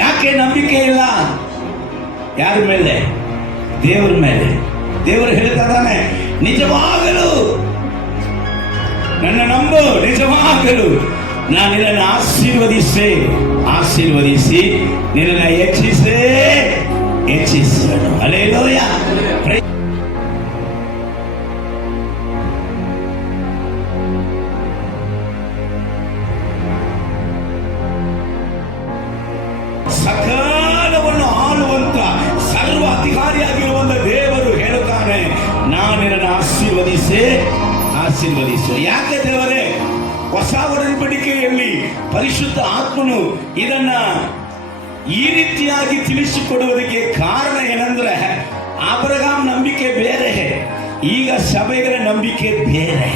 ಯಾಕೆ ನಂಬಿಕೆ ಇಲ್ಲ? ಯಾರ ಮೇಲೆ? ದೇವರ ಮೇಲೆ. ದೇವರು ಹೇಳ್ತಾ ಇದ್ದಾನೆ, ನಿಜವಾಗಲು ನನ್ನ ನಂಬು, ನಿಜವಾಗಲು ನಾನು ನಿನ್ನನ್ನು ಆಶೀರ್ವದಿಸಿ ನಿನ್ನನ್ನು ಹೆಚ್ಚಿಸನು. ಹಲ್ಲೆಲೂಯಾ. ಸಕಾಲವನ್ನು ಆಳುವಂತ ಸರ್ವ ಅಧಿಕಾರಿಯಾಗಿರುವಂತ ದೇವರು ಹೇಳುತ್ತಾನೆ, ನಾನು ನಿನ್ನನ್ನು ಆಶೀರ್ವದಿಸು. ಯಾಕೆ ದೇವರೇ? ಹೊಸ ಒಡಂಬಡಿಕೆಯಲ್ಲಿ ಪರಿಶುದ್ಧ ಆತ್ಮನು ಇದನ್ನ ಈ ರೀತಿಯಾಗಿ ತಿಳಿಸಿಕೊಡುವುದಕ್ಕೆ ಕಾರಣ ಏನಂದ್ರೆ, ಅಬ್ರಹಾಂ ನಂಬಿಕೆ ಬೇರೆ, ಈಗ ಸಭೆಗಳ ನಂಬಿಕೆ ಬೇರೆ.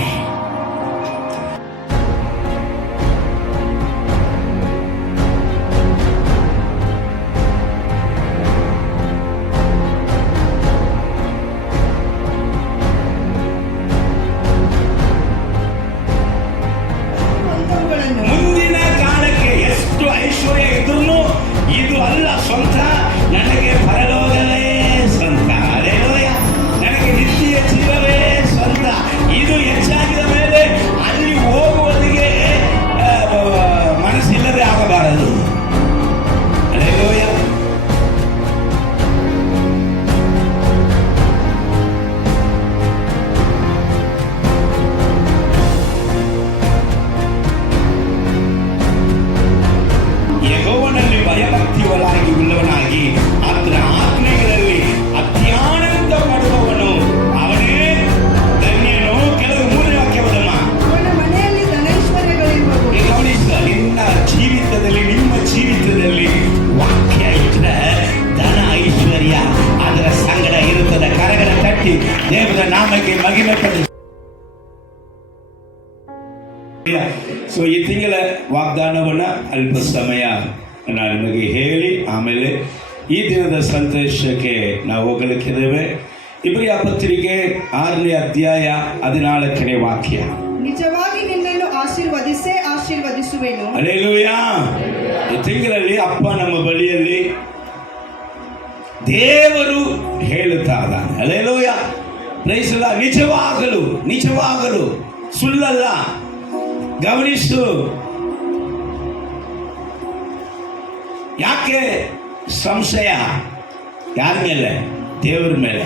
ಮುಂದಿನ ಕಾಲಕ್ಕೆ ಎಷ್ಟು ಐಶ್ವರ್ಯ ಇದ್ರೂ ಇದು ಅಲ್ಲ ಸ್ವಂತ, ನನಗೆ ಪರಲೋಕವೇ ಸ್ವಂತ. ಹಲ್ಲೆಲೂಯಾ. ನನಗೆ ನಿತ್ಯ ಜೀವವೇ ಸ್ವಂತ. ಇದು ಹೆಚ್ಚಾಗಿದ ಮೇಲೆ ಅಲ್ಲಿ ಹೋಗುವುದಕ್ಕೆ ಮನಸ್ಸಿಲ್ಲದೆ ಆಗಬಾರದು. ಹಲ್ಲೆಲೂಯಾ. ಯೆಹೋವನಲ್ಲಿ ಭಯಭಕ್ತಿಯುಳ್ಳವನಾಗಿ ಉಳ್ಳವನಾಗಿ ಆತನ ಆಜ್ಞೆಗಳಲ್ಲಿ ಅತ್ಯಾನಂದ ಪಡುವವನು ಅವನೇ ಧನ್ಯನು. ಕೆಲವು ಮೂರನೇ ವಾಕ್ಯವನ್ನ ಅವನ ಮನೆಯಲ್ಲಿ ಧನೈಶ್ವರ್ಯಗಳಿರುವವು. ಗಮನಿಸ, ನಿಮ್ಮ ಜೀವಿತದಲ್ಲಿ ವಾಕ್ಯ ಇದ್ರೆ ಧನ ಐಶ್ವರ್ಯ ಅದರ ಸಂಗಡ ಇರುತ್ತದೆ. ಕರಗಳ ತಟ್ಟಿ ದೇವರ ನಾಮಕ್ಕೆ ಮಹಿಮೆ ಪಡಿಸಿ. ಸೊ ಈ ತಿಂಗಳ ವಾಗ್ದಾನವನ್ನ ಅಲ್ಪ ಸಮಯ ನಾನು ನಿಮಗೆ ಹೇಳಿ ಆಮೇಲೆ ಈ ದಿನದ ಸಂದೇಶಕ್ಕೆ ನಾವು ಹೋಗಲಿಕ್ಕಿದ್ದೇವೆ. ಇಬ್ರಿಯ ಪತ್ರಿಕೆ 6ನೇ ಅಧ್ಯಾಯ 14ನೇ ವಾಕ್ಯ. ನಿಜವಾಗಿ ನಿನ್ನನ್ನು ಆಶೀರ್ವದಿಸುವೆನು. ಹಲ್ಲೆಲೂಯಾ. ಈ ತಿಂಗಳಲ್ಲಿ ಅಪ್ಪ ನಮ್ಮ ಬಳಿಯಲ್ಲಿ ದೇವರು ಹೇಳುತ್ತಾ ಇದ್ದಾನೆ. ಹಲ್ಲೆಲೂಯಾ. Praise the lord. ನಿಜವಾಗಲು ಸುಳ್ಳಲ್ಲ. ಗಮನಿಸು. ಯಾಕೆ ಸಂಶಯ? ಯಾರ ಮೇಲೆ? ದೇವರ ಮೇಲೆ.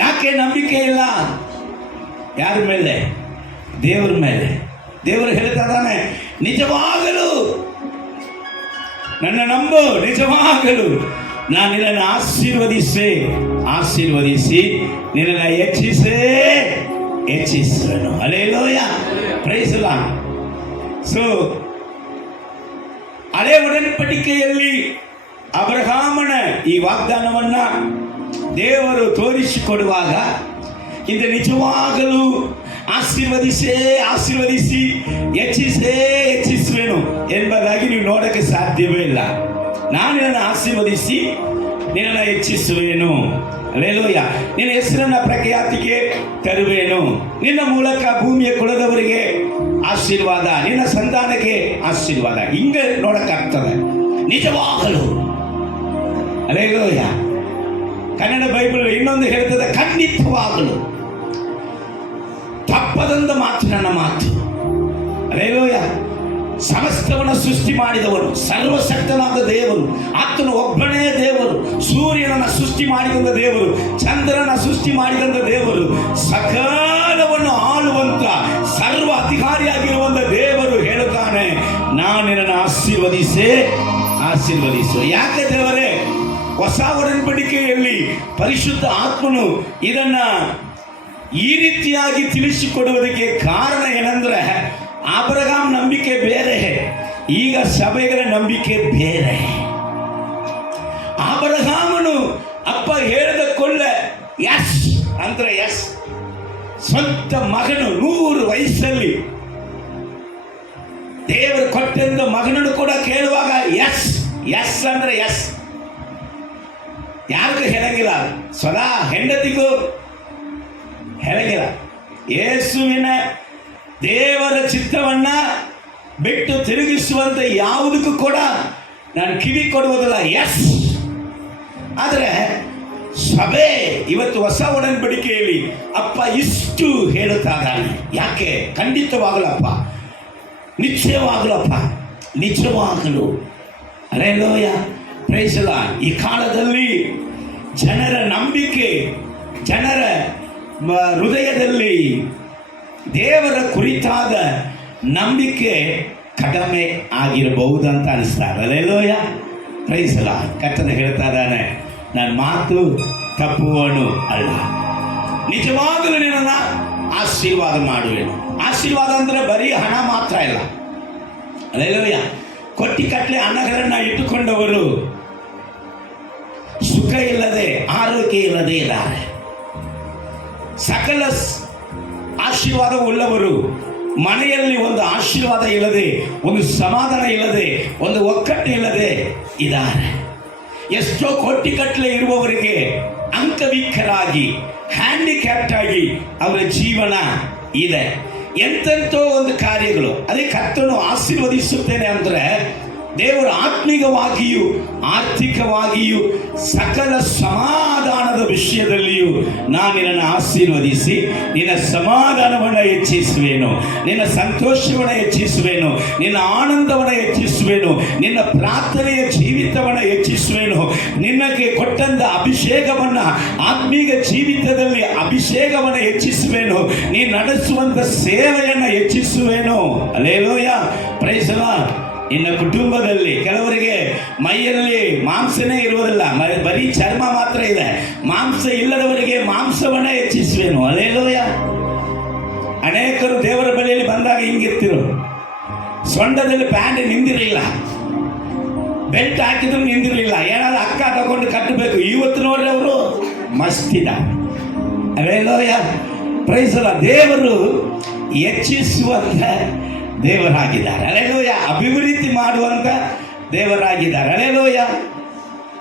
ಯಾಕೆ ನಂಬಿಕೆ ಇಲ್ಲ? ಯಾರ ಮೇಲೆ? ದೇವರ ಮೇಲೆ. ದೇವರು ಹೇಳ್ತಾ ಇದ್ದಾನೆ, ನಿಜವಾಗಲು ನನ್ನ ನಂಬು, ನಿಜವಾಗಲು ನಾನು ನಿನ್ನನ್ನು ಆಶೀರ್ವದಿಸಿ ನಿನ್ನನ್ನು ಹೆಚ್ಚಿಸನು. Hallelujah. Praise the lord. So ಹಳೆ ಒಡಂಬಡಿಕೆಯಲ್ಲಿ ಅಬ್ರಹಾಮನ ಈ ವಾಗ್ದಾನವನ್ನ ದೇವರು ತೋರಿಸಿಕೊಡುವಾಗ ಇದು ನಿಜವಾಗಲೂ ಆಶೀರ್ವದಿಸಿ ಹೆಚ್ಚಿಸುವೆನು ಎಂಬುದಾಗಿ ನೀವು ನೋಡಕ್ಕೆ ಸಾಧ್ಯವೇ ಇಲ್ಲ. ನಾನು ನಿನ್ನನ್ನು ಆಶೀರ್ವದಿಸಿ ನಿನ್ನನ್ನು ಹೆಚ್ಚಿಸುವೆನು. ಹಲ್ಲೆಲೂಯಾ. ನಿನ್ನ ಹೆಸರನ್ನ ಪ್ರಖ್ಯಾತಿಗೆ ತರುವೇನು. ನಿನ್ನ ಮೂಲಕ ಭೂಮಿಯ ಕುಲದವರಿಗೆ ಆಶೀರ್ವಾದ, ನಿನ್ನ ಸಂತಾನಕ್ಕೆ ಆಶೀರ್ವಾದ. ಹಿಂಗೆ ನೋಡಕ್ಕಾಗ್ತದೆ ನಿಜವಾಗಲು. ಹಲ್ಲೆಲೂಯಾ. ಕನ್ನಡ ಬೈಬಲ್ ಇನ್ನೊಂದು ಹೇಳ್ತದೆ, ಖಂಡಿತವಾಗಲು ತಪ್ಪದಂತ ಮಾತು ನನ್ನ ಮಾತು. ಹಲ್ಲೆಲೂಯಾ. ಸಮಸ್ತವನ್ನು ಸೃಷ್ಟಿ ಮಾಡಿದವರು ಸರ್ವಶಕ್ತನಾದ ದೇವರು, ಆತನು ಒಬ್ಬನೇ ದೇವರು. ಸೂರ್ಯನನ್ನು ಸೃಷ್ಟಿ ಮಾಡಿದಂಥ ದೇವರು, ಚಂದ್ರನ ಸೃಷ್ಟಿ ಮಾಡಿದಂಥ ದೇವರು, ಸಕಾಲವನ್ನು ಆಳುವಂತ ಸರ್ವ ಅಧಿಕಾರಿಯಾಗಿರುವಂತ ದೇವರು ಹೇಳುತ್ತಾನೆ, ನಾನು ನಿನ್ನನ್ನು ಆಶೀರ್ವದಿಸು. ಯಾಕೆ ದೇವರೇ? ಹೊಸ ಒಡಂಬಡಿಕೆಯಲ್ಲಿ ಪರಿಶುದ್ಧ ಆತ್ಮನು ಇದನ್ನ ಈ ರೀತಿಯಾಗಿ ತಿಳಿಸಿಕೊಡುವುದಕ್ಕೆ ಕಾರಣ ಏನಂದ್ರೆ, ಅಬ್ರಹಾಂ ನಂಬಿಕೆ ಬೇರೆ, ಈಗ ಸಭೆಗಳ ನಂಬಿಕೆ ಬೇರೆ. ಅಬ್ರಹಾಮನು ಅಪ್ಪ ಹೇಳಿದ ಕೊಳ್ಳೆ ಎಸ್ ಅಂದ್ರೆ ಎಸ್. ಸ್ವಂತ ಮಗನು 100 ವಯಸ್ಸಲ್ಲಿ ದೇವರು ಕೊಟ್ಟಂತ ಮಗನನ್ನು ಕೂಡ ಕೇಳುವಾಗ ಎಸ್ ಅಂದ್ರೆ ಎಸ್. ಯಾರಿಗೂ ಹೇಳಂಗಿಲ್ಲ, ಸ್ವದಾ ಹೆಂಡತಿಗೂ ಹೇಳಂಗಿಲ್ಲ. ಯೇಸುವಿನ ದೇವರ ಚಿತ್ತವನ್ನ ಬಿಟ್ಟು ತಿರುಗಿಸುವಂತ ಯಾವುದಕ್ಕೂ ಕೂಡ ನಾನು ಕಿವಿ ಕೊಡುವುದಿಲ್ಲ, ಎಸ್. ಆದರೆ ಸಭೆ ಇವತ್ತು ಹೊಸ ಒಡಂಬಡಿಕೆಯಲ್ಲಿ ಅಪ್ಪ ಇಷ್ಟು ಹೇಳುತ್ತಾ ಇದ್ದಾನೆ. ಯಾಕೆ? ಖಂಡಿತವಾಗಲಪ್ಪ, ನಿಶ್ಚಯವಾಗಲಪ್ಪ, ನಿಜವಾಗಲು. Alleluia, praise the lord. ಈ ಕಾಲದಲ್ಲಿ ಜನರ ನಂಬಿಕೆ, ಜನರ ಹೃದಯದಲ್ಲಿ ದೇವರ ಕುರಿತಾದ ನಂಬಿಕೆ ಕಡಿಮೆ ಆಗಿರಬಹುದು ಅಂತ ಅನಿಸ್ತಾರೆ. Alleluia, praise the lord. ಕರ್ತನು ಹೇಳ್ತಾ ಇದ್ದಾನೆ, ನನ್ನ ಮಾತು ತಪ್ಪುವನು ಅಲ್ಲ, ನಿಜವಾಗಲೂ ನಿನ್ನನ್ನು ಆಶೀರ್ವಾದ ಮಾಡುವೆನು. ಆಶೀರ್ವಾದ ಅಂದರೆ ಬರೀ ಹಣ ಮಾತ್ರ ಇಲ್ಲ. ಅಲ್ಲೇಲೂಯ, ಕೊಟ್ಟಿಕಟ್ಲೆ ಹಣಗಳನ್ನು ಇಟ್ಟುಕೊಂಡವರು ಸುಖ ಇಲ್ಲದೆ, ಆರೋಗ್ಯ ಇಲ್ಲದೆ ಇದ್ದಾರೆ. ಸಕಲ ಆಶೀರ್ವಾದವುಳ್ಳವರು ಮನೆಯಲ್ಲಿ ಒಂದು ಆಶೀರ್ವಾದ ಇಲ್ಲದೆ, ಒಂದು ಸಮಾಧಾನ ಇಲ್ಲದೆ, ಒಂದು ಒಕ್ಕಟ್ಟು ಇಲ್ಲದೆ ಇದ್ದಾರೆ. ಎಷ್ಟೋ ಕೋಟಿಗಟ್ಟಲೆ ಇರುವವರಿಗೆ ಅಂಗವಿಕಲರಾಗಿ, ಹ್ಯಾಂಡಿಕ್ಯಾಪ್ಟ್ ಆಗಿ ಅವರ ಜೀವನ ಇದೆ. ಎಂತೆಂಥೋ ಒಂದು ಕಾರ್ಯಗಳು. ಅದೇ ಕರ್ತನು ಆಶೀರ್ವದಿಸುತ್ತೇನೆ ಅಂದರೆ ದೇವರು ಆತ್ಮಿಕವಾಗಿಯೂ ಆರ್ಥಿಕವಾಗಿಯೂ ಸಕಲ ಸಮಾಧಾನದ ವಿಷಯದಲ್ಲಿಯೂ ನಾನು ನಿನ್ನನ್ನು ಆಶೀರ್ವದಿಸಿ ನಿನ್ನ ಸಮಾಧಾನವನ್ನು ಹೆಚ್ಚಿಸುವೆನು, ನಿನ್ನ ಸಂತೋಷವನ್ನು ಹೆಚ್ಚಿಸುವೆನು, ನಿನ್ನ ಆನಂದವನ್ನು ಹೆಚ್ಚಿಸುವೆನು, ನಿನ್ನ ಪ್ರಾರ್ಥನೆಯ ಜೀವಿತವನ್ನು ಹೆಚ್ಚಿಸುವೆನು, ನಿನಗೆ ಕೊಟ್ಟಂತ ಅಭಿಷೇಕವನ್ನು, ಆತ್ಮೀಕ ಜೀವಿತದಲ್ಲಿ ಅಭಿಷೇಕವನ್ನು ಹೆಚ್ಚಿಸುವೆನು, ನೀನು ನಡೆಸುವಂಥ ಸೇವೆಯನ್ನು ಹೆಚ್ಚಿಸುವೆನು. Hallelujah, praise the lord. ಇನ್ನು ಕುಟುಂಬದಲ್ಲಿ ಕೆಲವರಿಗೆ ಮೈಯಲ್ಲಿ ಮಾಂಸನೇ ಇರುವುದಿಲ್ಲ, ಬರೀ ಚರ್ಮ ಮಾತ್ರ ಇದೆ. ಮಾಂಸ ಇಲ್ಲದವರಿಗೆ ಮಾಂಸವನ್ನೇ ಹೆಚ್ಚಿಸುವೆನು. ಹಲ್ಲೆಲೂಯ. ಅನೇಕರು ದೇವರ ಬಳಿಯಲ್ಲಿ ಬಂದಾಗ ಹಿಂಗಿರ್ತಿರು, ಸೊಂಡದಲ್ಲಿ ಪ್ಯಾಂಟ್ ನಿಂದಿರಲಿಲ್ಲ, ಬೆಲ್ಟ್ ಹಾಕಿದ್ರು ನಿಂದಿರಲಿಲ್ಲ, ಏನಾದ್ರು ಅಕ್ಕ ತಗೊಂಡು ಕಟ್ಟಬೇಕು. ಇವತ್ತು ನೋಡ್ರಿ ಅವರು ಮಸ್ತಿದ. Hallelujah, praise the lord. ದೇವರು ಹೆಚ್ಚಿಸುವಂತ ದೇವರಾಗಿದ್ದಾರೆ. ಹಲ್ಲೆಲೂಯ. ಅಭಿವೃದ್ಧಿ ಮಾಡುವಂತ ದೇವರಾಗಿದ್ದಾರೆ. ಹಲ್ಲೆಲೂಯ.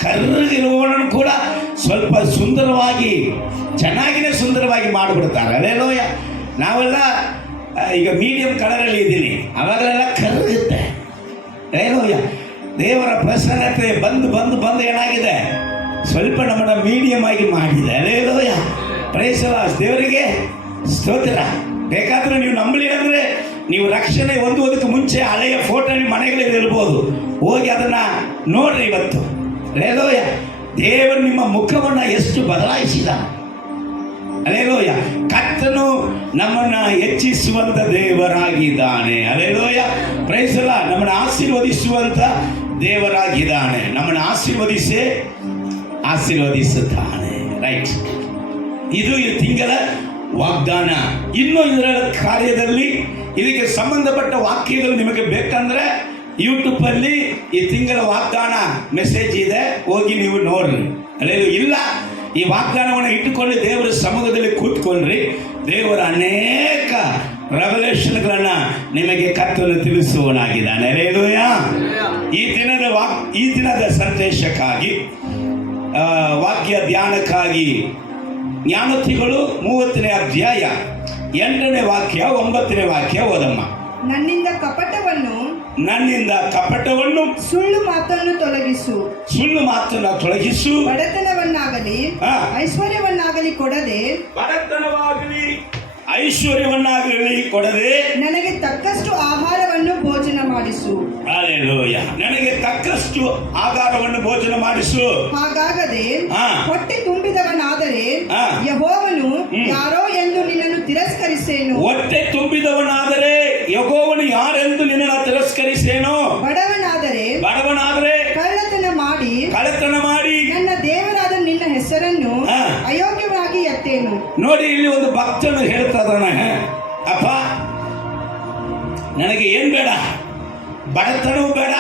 ಕರ್ರಗಿರುವವನನ್ನು ಕೂಡ ಸ್ವಲ್ಪ ಸುಂದರವಾಗಿ, ಚೆನ್ನಾಗಿನೇ ಸುಂದರವಾಗಿ ಮಾಡಿಬಿಡ್ತಾರೆ. ಹಲ್ಲೆಲೂಯ. ನಾವೆಲ್ಲ ಈಗ ಮೀಡಿಯಂ ಕಲರಲ್ಲಿ ಇದ್ದೀನಿ, ಅವಾಗಲೆಲ್ಲ ಕರ್ರುತ್ತೆ. ಹಲ್ಲೆಲೂಯ. ದೇವರ ಪ್ರಸನ್ನತೆ ಬಂದು ಬಂದು ಬಂದು ಏನಾಗಿದೆ, ಸ್ವಲ್ಪ ನಮ್ಮನ್ನ ಮೀಡಿಯಂ ಆಗಿ ಮಾಡಿದೆ. Hallelujah, praise the Lord. ದೇವರಿಗೆ ಸ್ತೋತ್ರ. ಬೇಕಾದ್ರೆ ನೀವು ನಂಬಲಿಲ್ಲ ಅಂದರೆ ನೀವು ರಕ್ಷಣೆ ಹೊಂದುವುದಕ್ಕೆ ಮುಂಚೆ ಹಳೆಯ ಫೋಟೋ ನಿಮ್ಮ ಮನೆಗಳಲ್ಲಿ ಇರ್ಬೋದು, ಹೋಗಿ ಅದನ್ನ ನೋಡ್ರಿ ಇವತ್ತು. ಹಲ್ಲೆಲೂಯ. ದೇವರು ನಿಮ್ಮ ಮುಖವನ್ನು ಎಷ್ಟು ಬದಲಾಯಿಸಿದ. ಹಲ್ಲೆಲೂಯ. ಕರ್ತನು ನಮ್ಮನ್ನ ಹೆಚ್ಚಿಸುವಂತ ದೇವರಾಗಿದ್ದಾನೆ. Hallelujah, praise the lord. ನಮ್ಮನ್ನು ಆಶೀರ್ವದಿಸುವಂತ ದೇವರಾಗಿದ್ದಾನೆ. ನಮ್ಮನ್ನು ಆಶೀರ್ವದಿಸುತ್ತಾನೆ. ರೈಟ್. ಇದು ಈ ತಿಂಗಳ ವಾಗ್ದಾನ. ಇನ್ನು ಇದರ ಕಾರ್ಯದಲ್ಲಿ ಇದಕ್ಕೆ ಸಂಬಂಧಪಟ್ಟ ವಾಕ್ಯಗಳು ನಿಮಗೆ ಬೇಕಂದ್ರೆ ಯೂಟ್ಯೂಬಲ್ಲಿ ಈ ತಿಂಗಳ ವಾಗ್ದಾನ ಮೆಸೇಜ್ ಇದೆ, ಹೋಗಿ ನೀವು ನೋಡ್ರಿ. ಅಲ್ಲೇನು ಇಲ್ಲ, ಈ ವಾಗ್ದಾನವನ್ನು ಇಟ್ಟುಕೊಂಡು ದೇವರ ಸಮ್ಮುಖದಲ್ಲಿ ಕೂತ್ಕೊಂಡ್ರಿ, ದೇವರ ಅನೇಕ ರೆವಲ್ಯೂಷನ್ಗಳನ್ನ ನಿಮಗೆ ಕರ್ತನು ತಿಳಿಸುವನಾಗಿದ್ದಾನೆ. ಹಲ್ಲೆಲೂಯ. ಈ ದಿನದ ಸಂದೇಶಕ್ಕಾಗಿ, ವಾಕ್ಯ ಧ್ಯಾನಕ್ಕಾಗಿ ಜ್ಞಾನೋಕ್ತಿಗಳು 30ನೇ ಅಧ್ಯಾಯ 8ನೇ ವಾಕ್ಯ 9ನೇ ವಾಕ್ಯ ಓದಮ್ಮ. ನನ್ನಿಂದ ಕಪಟವನ್ನು ಸುಳ್ಳು ಮಾತನ್ನು ತೊಲಗಿಸು. ಬಡತನವನ್ನಾಗಲಿ ಐಶ್ವರ್ಯವನ್ನಾಗಲಿ ಕೊಡದೆ ನನಗೆ ತಕ್ಕಷ್ಟು ಆಹಾರವನ್ನು ಭೋಜನ ಮಾಡಿಸು. ಹಲ್ಲೆಲೂಯ. ನನಗೆ ತಕ್ಕಷ್ಟು ಆಹಾರವನ್ನು ಭೋಜನ ಮಾಡಿಸು. ಹಾಗಾಗದೆ ಹೊಟ್ಟೆ ತುಂಬಿದವನಾದರೆ ಯೆಹೋವನು ಯಾರೋ ಎಂದು ನಿನ್ನನ್ನು ತಿರಸ್ಕರಿಸೇನು. ಹೊಟ್ಟೆ ತುಂಬಿದವನಾದರೆ ಯೆಹೋವನು ಯಾರೆಂದು ನಿನ್ನನ್ನು ತಿರಸ್ಕರಿಸೇನು. ಬಡವನಾದರೆ ಕಳ್ಳತನ ಮಾಡಿ ನನ್ನ ದೇವರಾದ ನಿನ್ನ ಹೆಸರನ್ನು ಅಯೋಗ್ಯವಾಗಿ ಎತ್ತೇನು. ನೋಡಿ, ಇಲ್ಲಿ ಒಂದು ಭಕ್ತನು ಹೇಳ್ತಾ ಇದ್ದಾನೆ, ಅಪ್ಪ ನನಗೆ ಏನ್ ಬೇಡ, ಬಡತನವೂ ಬೇಡ,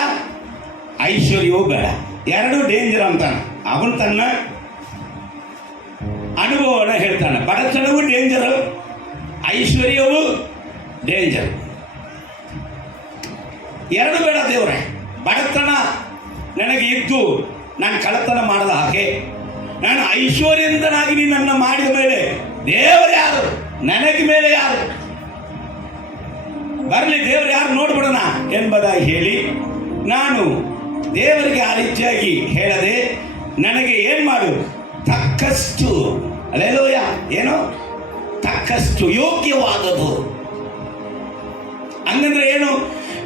ಐಶ್ವರ್ಯವೂ ಬೇಡ, ಎರಡೂ ಡೇಂಜರ್ ಅಂತಾನೆ. ಅವನು ತನ್ನ ಅನುಭವನ ಹೇಳ್ತಾನೆ. ಬಡತನವೂ ಡೇಂಜರು, ಐಶ್ವರ್ಯವೂ ಡೇಂಜರ್, ಎರಡು ಬೇಡ ದೇವರೇ. ಬಡತನ ನನಗೆ ಇದ್ದು ನಾನು ಕಳ್ಳತನ ಮಾಡದ ಹಾಗೆ, ನಾನು ಐಶ್ವರ್ಯದಿಂದನಾಗಿ ನೀನನ್ನು ಮಾಡಿದ ಮೇಲೆ ದೇವರು ಯಾರು, ನನಗೆ ಮೇಲೆ ಯಾರು, ಬರಲಿ ದೇವರು ಯಾರು ನೋಡ್ಬಿಡೋಣ ಎಂಬುದಾಗಿ ಹೇಳಿ ನಾನು ದೇವರಿಗೆ ಆ ರೀತಿಯಾಗಿ ಹೇಳದೆ ನನಗೆ ಏನ್ ಮಾಡು, ತಕ್ಕಷ್ಟು, ಅಲ್ಲೇಲೂಯ, ಏನೋ ತಕ್ಕಷ್ಟು ಯೋಗ್ಯವಾದದು. ಹಂಗಂದ್ರೆ ಏನು?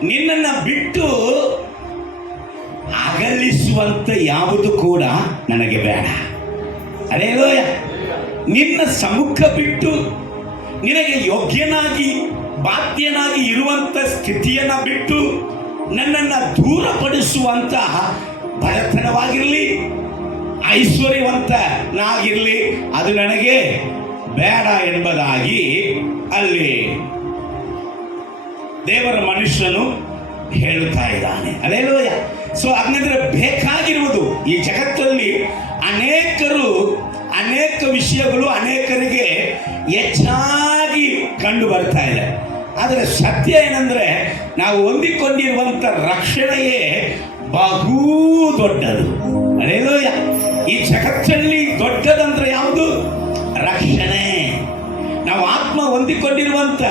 ನಿನ್ನನ್ನು ಬಿಟ್ಟು ಅಗಲಿಸುವಂತ ಯಾವುದು ಕೂಡ ನನಗೆ ಬೇಡ. ಅಲ್ಲೇಲೂಯ. ನಿನ್ನ ಸಮ್ಮುಖ ಬಿಟ್ಟು ನಿನಗೆ ಯೋಗ್ಯನಾಗಿ ಬಾಧ್ಯನಾಗಿ ಇರುವಂತ ಸ್ಥಿತಿಯನ್ನ ಬಿಟ್ಟು ನನ್ನನ್ನು ದೂರಪಡಿಸುವಂತಹ ಬಡತನವಾಗಿರಲಿ, ಐಶ್ವರ್ಯವಂತನಾಗಿರಲಿ, ಅದು ನನಗೆ ಬೇಡ ಎಂಬುದಾಗಿ ಅಲ್ಲಿ ದೇವರ ಮನುಷ್ಯನು ಹೇಳುತ್ತಾ ಇದ್ದಾನೆ. ಅಲ್ಲೇಲೂಯ. ಸೊ ಹಾಗಂದ್ರೆ ಬೇಕಾಗಿರುವುದು ಈ ಜಗತ್ತಲ್ಲಿ ಅನೇಕರು ಅನೇಕ ವಿಷಯಗಳು ಅನೇಕರಿಗೆ ಹೆಚ್ಚಾಗಿ ಕಂಡು ಬರ್ತಾ ಇದೆ. ಆದರೆ ಸತ್ಯ ಏನಂದ್ರೆ ನಾವು ಹೊಂದಿಕೊಂಡಿರುವಂತ ರಕ್ಷಣೆಯೇ ಬಹು ದೊಡ್ಡದು. ಅಲ್ಲೇಲೂಯ. ಈ ಜಗತ್ತಲ್ಲಿ ದೊಡ್ಡದಂದ್ರೆ ಯಾವುದು? ರಕ್ಷಣೆ. ನಾವು ಆತ್ಮ ಹೊಂದಿಕೊಂಡಿರುವಂತ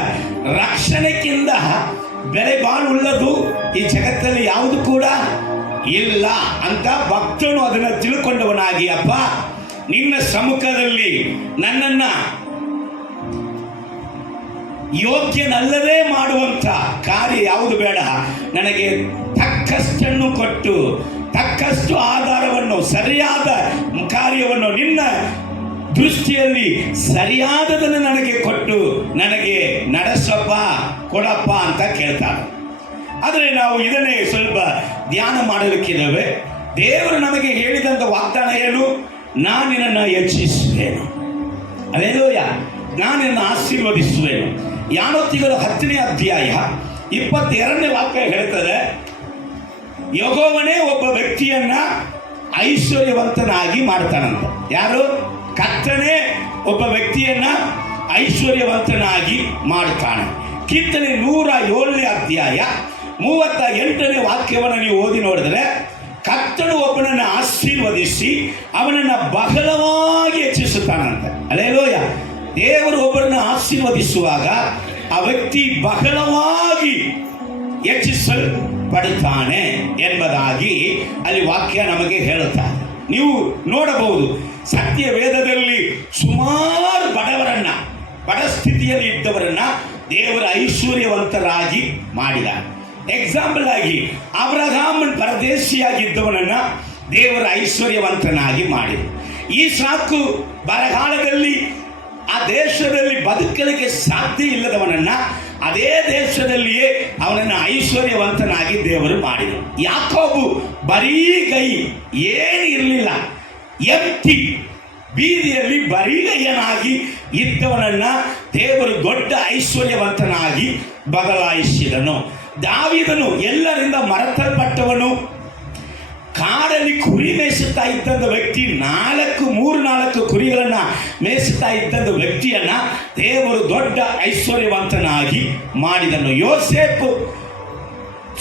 ರಕ್ಷಣೆಗಿಂತ ಬೆಲೆ ಬಾಳುಳ್ಳದು ಈ ಜಗತ್ತಲ್ಲಿ ಯಾವುದು ಕೂಡ ಇಲ್ಲ ಅಂತ ಭಕ್ತನು ಅದನ್ನು ತಿಳ್ಕೊಂಡವನಾಗಿ, ಅಪ್ಪ ನಿನ್ನ ಸಮ್ಮುಖದಲ್ಲಿ ನನ್ನನ್ನ ಯೋಗ್ಯನಲ್ಲದೆ ಮಾಡುವಂತ ಕಾರ್ಯ ಯಾವುದು ಬೇಡ, ನನಗೆ ತಕ್ಕಷ್ಟನ್ನು ಕೊಟ್ಟು ತಕ್ಕಷ್ಟು ಆಧಾರವನ್ನು, ಸರಿಯಾದ ಕಾರ್ಯವನ್ನು, ನಿನ್ನ ದೃಷ್ಟಿಯಲ್ಲಿ ಸರಿಯಾದದನ್ನು ನನಗೆ ಕೊಟ್ಟು ನನಗೆ ನಡೆಸಪ್ಪ, ಕೊಡಪ್ಪ ಅಂತ ಕೇಳ್ತಾರೆ. ಆದರೆ ನಾವು ಇದನ್ನೇ ಸ್ವಲ್ಪ ಧ್ಯಾನ ಮಾಡಲಿಕ್ಕಿದ್ದೇವೆ. ದೇವರು ನಮಗೆ ಹೇಳಿದಂಥ ವಾಗ್ದಾನ ಏನು? ನಾನು ನಿನ್ನನ್ನು ಹೆಚ್ಚಿಸುವೆನು. ಅಲ್ಲೇಲೂಯ. ನಾನು ನಿನ್ನನ್ನು ಆಶೀರ್ವದಿಸುವೆನು. ಯಾನೋತಿಗಳು 10ನೇ ಅಧ್ಯಾಯ 22ನೇ ವಾಕ್ಯ ಹೇಳ್ತದೆ, ಯೆಹೋವನೇ ಒಬ್ಬ ವ್ಯಕ್ತಿಯನ್ನ ಐಶ್ವರ್ಯವಂತನಾಗಿ ಮಾಡ್ತಾನಂತ. ಯಾರು? ಕರ್ತನೇ ಒಬ್ಬ ವ್ಯಕ್ತಿಯನ್ನ ಐಶ್ವರ್ಯವಂತನಾಗಿ ಮಾಡುತ್ತಾನೆ. ಕೀರ್ತನೆ 107ನೇ ಅಧ್ಯಾಯ 38ನೇ ವಾಕ್ಯವನ್ನು ನೀವು ಓದಿ ನೋಡಿದ್ರೆ, ಕರ್ತನು ಒಬ್ಬನನ್ನು ಆಶೀರ್ವದಿಸಿ ಅವನನ್ನು ಬಹಳವಾಗಿ ಹೆಚ್ಚಿಸುತ್ತಾನಂತೆ. ಅಲ್ಲೇಲೂಯ. ದೇವರು ಒಬ್ಬರನ್ನು ಆಶೀರ್ವದಿಸುವಾಗ ಆ ವ್ಯಕ್ತಿ ಬಹಳವಾಗಿ ಹೆಚ್ಚಿಸಲ್ಪಡುತ್ತಾನೆ ಎಂಬುದಾಗಿ ಅಲ್ಲಿ ವಾಕ್ಯ ನಮಗೆ ಹೇಳುತ್ತಾರೆ. ನೀವು ನೋಡಬಹುದು, ಸತ್ಯ ವೇದದಲ್ಲಿ ಸುಮಾರು ಬಡವರನ್ನ, ಬಡ ಸ್ಥಿತಿಯಲ್ಲಿ ಇದ್ದವರನ್ನ ದೇವರ ಐಶ್ವರ್ಯವಂತರಾಗಿ ಮಾಡಿದ. ಎಕ್ಸಾಂಪಲ್ ಆಗಿ ಅಬ್ರಹಾಮನ್ ಪರದೇಶಿಯಾಗಿದ್ದವನನ್ನ ದೇವರ ಐಶ್ವರ್ಯವಂತನಾಗಿ ಮಾಡಿದ. ಈ ಸಾಕು ಬರಗಾಲದಲ್ಲಿ ಆ ದೇಶದಲ್ಲಿ ಬದುಕಲಿಕ್ಕೆ ಸಾಧ್ಯ ಇಲ್ಲದವನನ್ನ ಅದೇ ದೇಶದಲ್ಲಿಯೇ ಅವನನ್ನು ಐಶ್ವರ್ಯವಂತನಾಗಿ ದೇವರು ಮಾಡಿದರು. ಯಾಕೋಬು ಬರೀ ಕೈ, ಏನು ಇರಲಿಲ್ಲ, ಎಂಟಿ ಬೀದಿಯಲ್ಲಿ ಬರಿಗೈಯನಾಗಿ ಇದ್ದವನನ್ನ ದೇವರು ದೊಡ್ಡ ಐಶ್ವರ್ಯವಂತನಾಗಿ ಬದಲಾಯಿಸಿದನು. ದಾವೀದನು ಎಲ್ಲರಿಂದ ಮರೆತಲ್ಪಟ್ಟವನು, ಕಾಡಲ್ಲಿ ಕುರಿ ಮೇಯಿಸುತ್ತಾ ಇದ್ದಂಥ ವ್ಯಕ್ತಿ, 4 ಕುರಿಗಳನ್ನ ಮೇಯಿಸುತ್ತಾ ಇದ್ದಂಥ ವ್ಯಕ್ತಿಯನ್ನ ದೇವರು ದೊಡ್ಡ ಐಶ್ವರ್ಯವಂತನಾಗಿ ಮಾಡಿದನು. ಯೋಸೇಫ್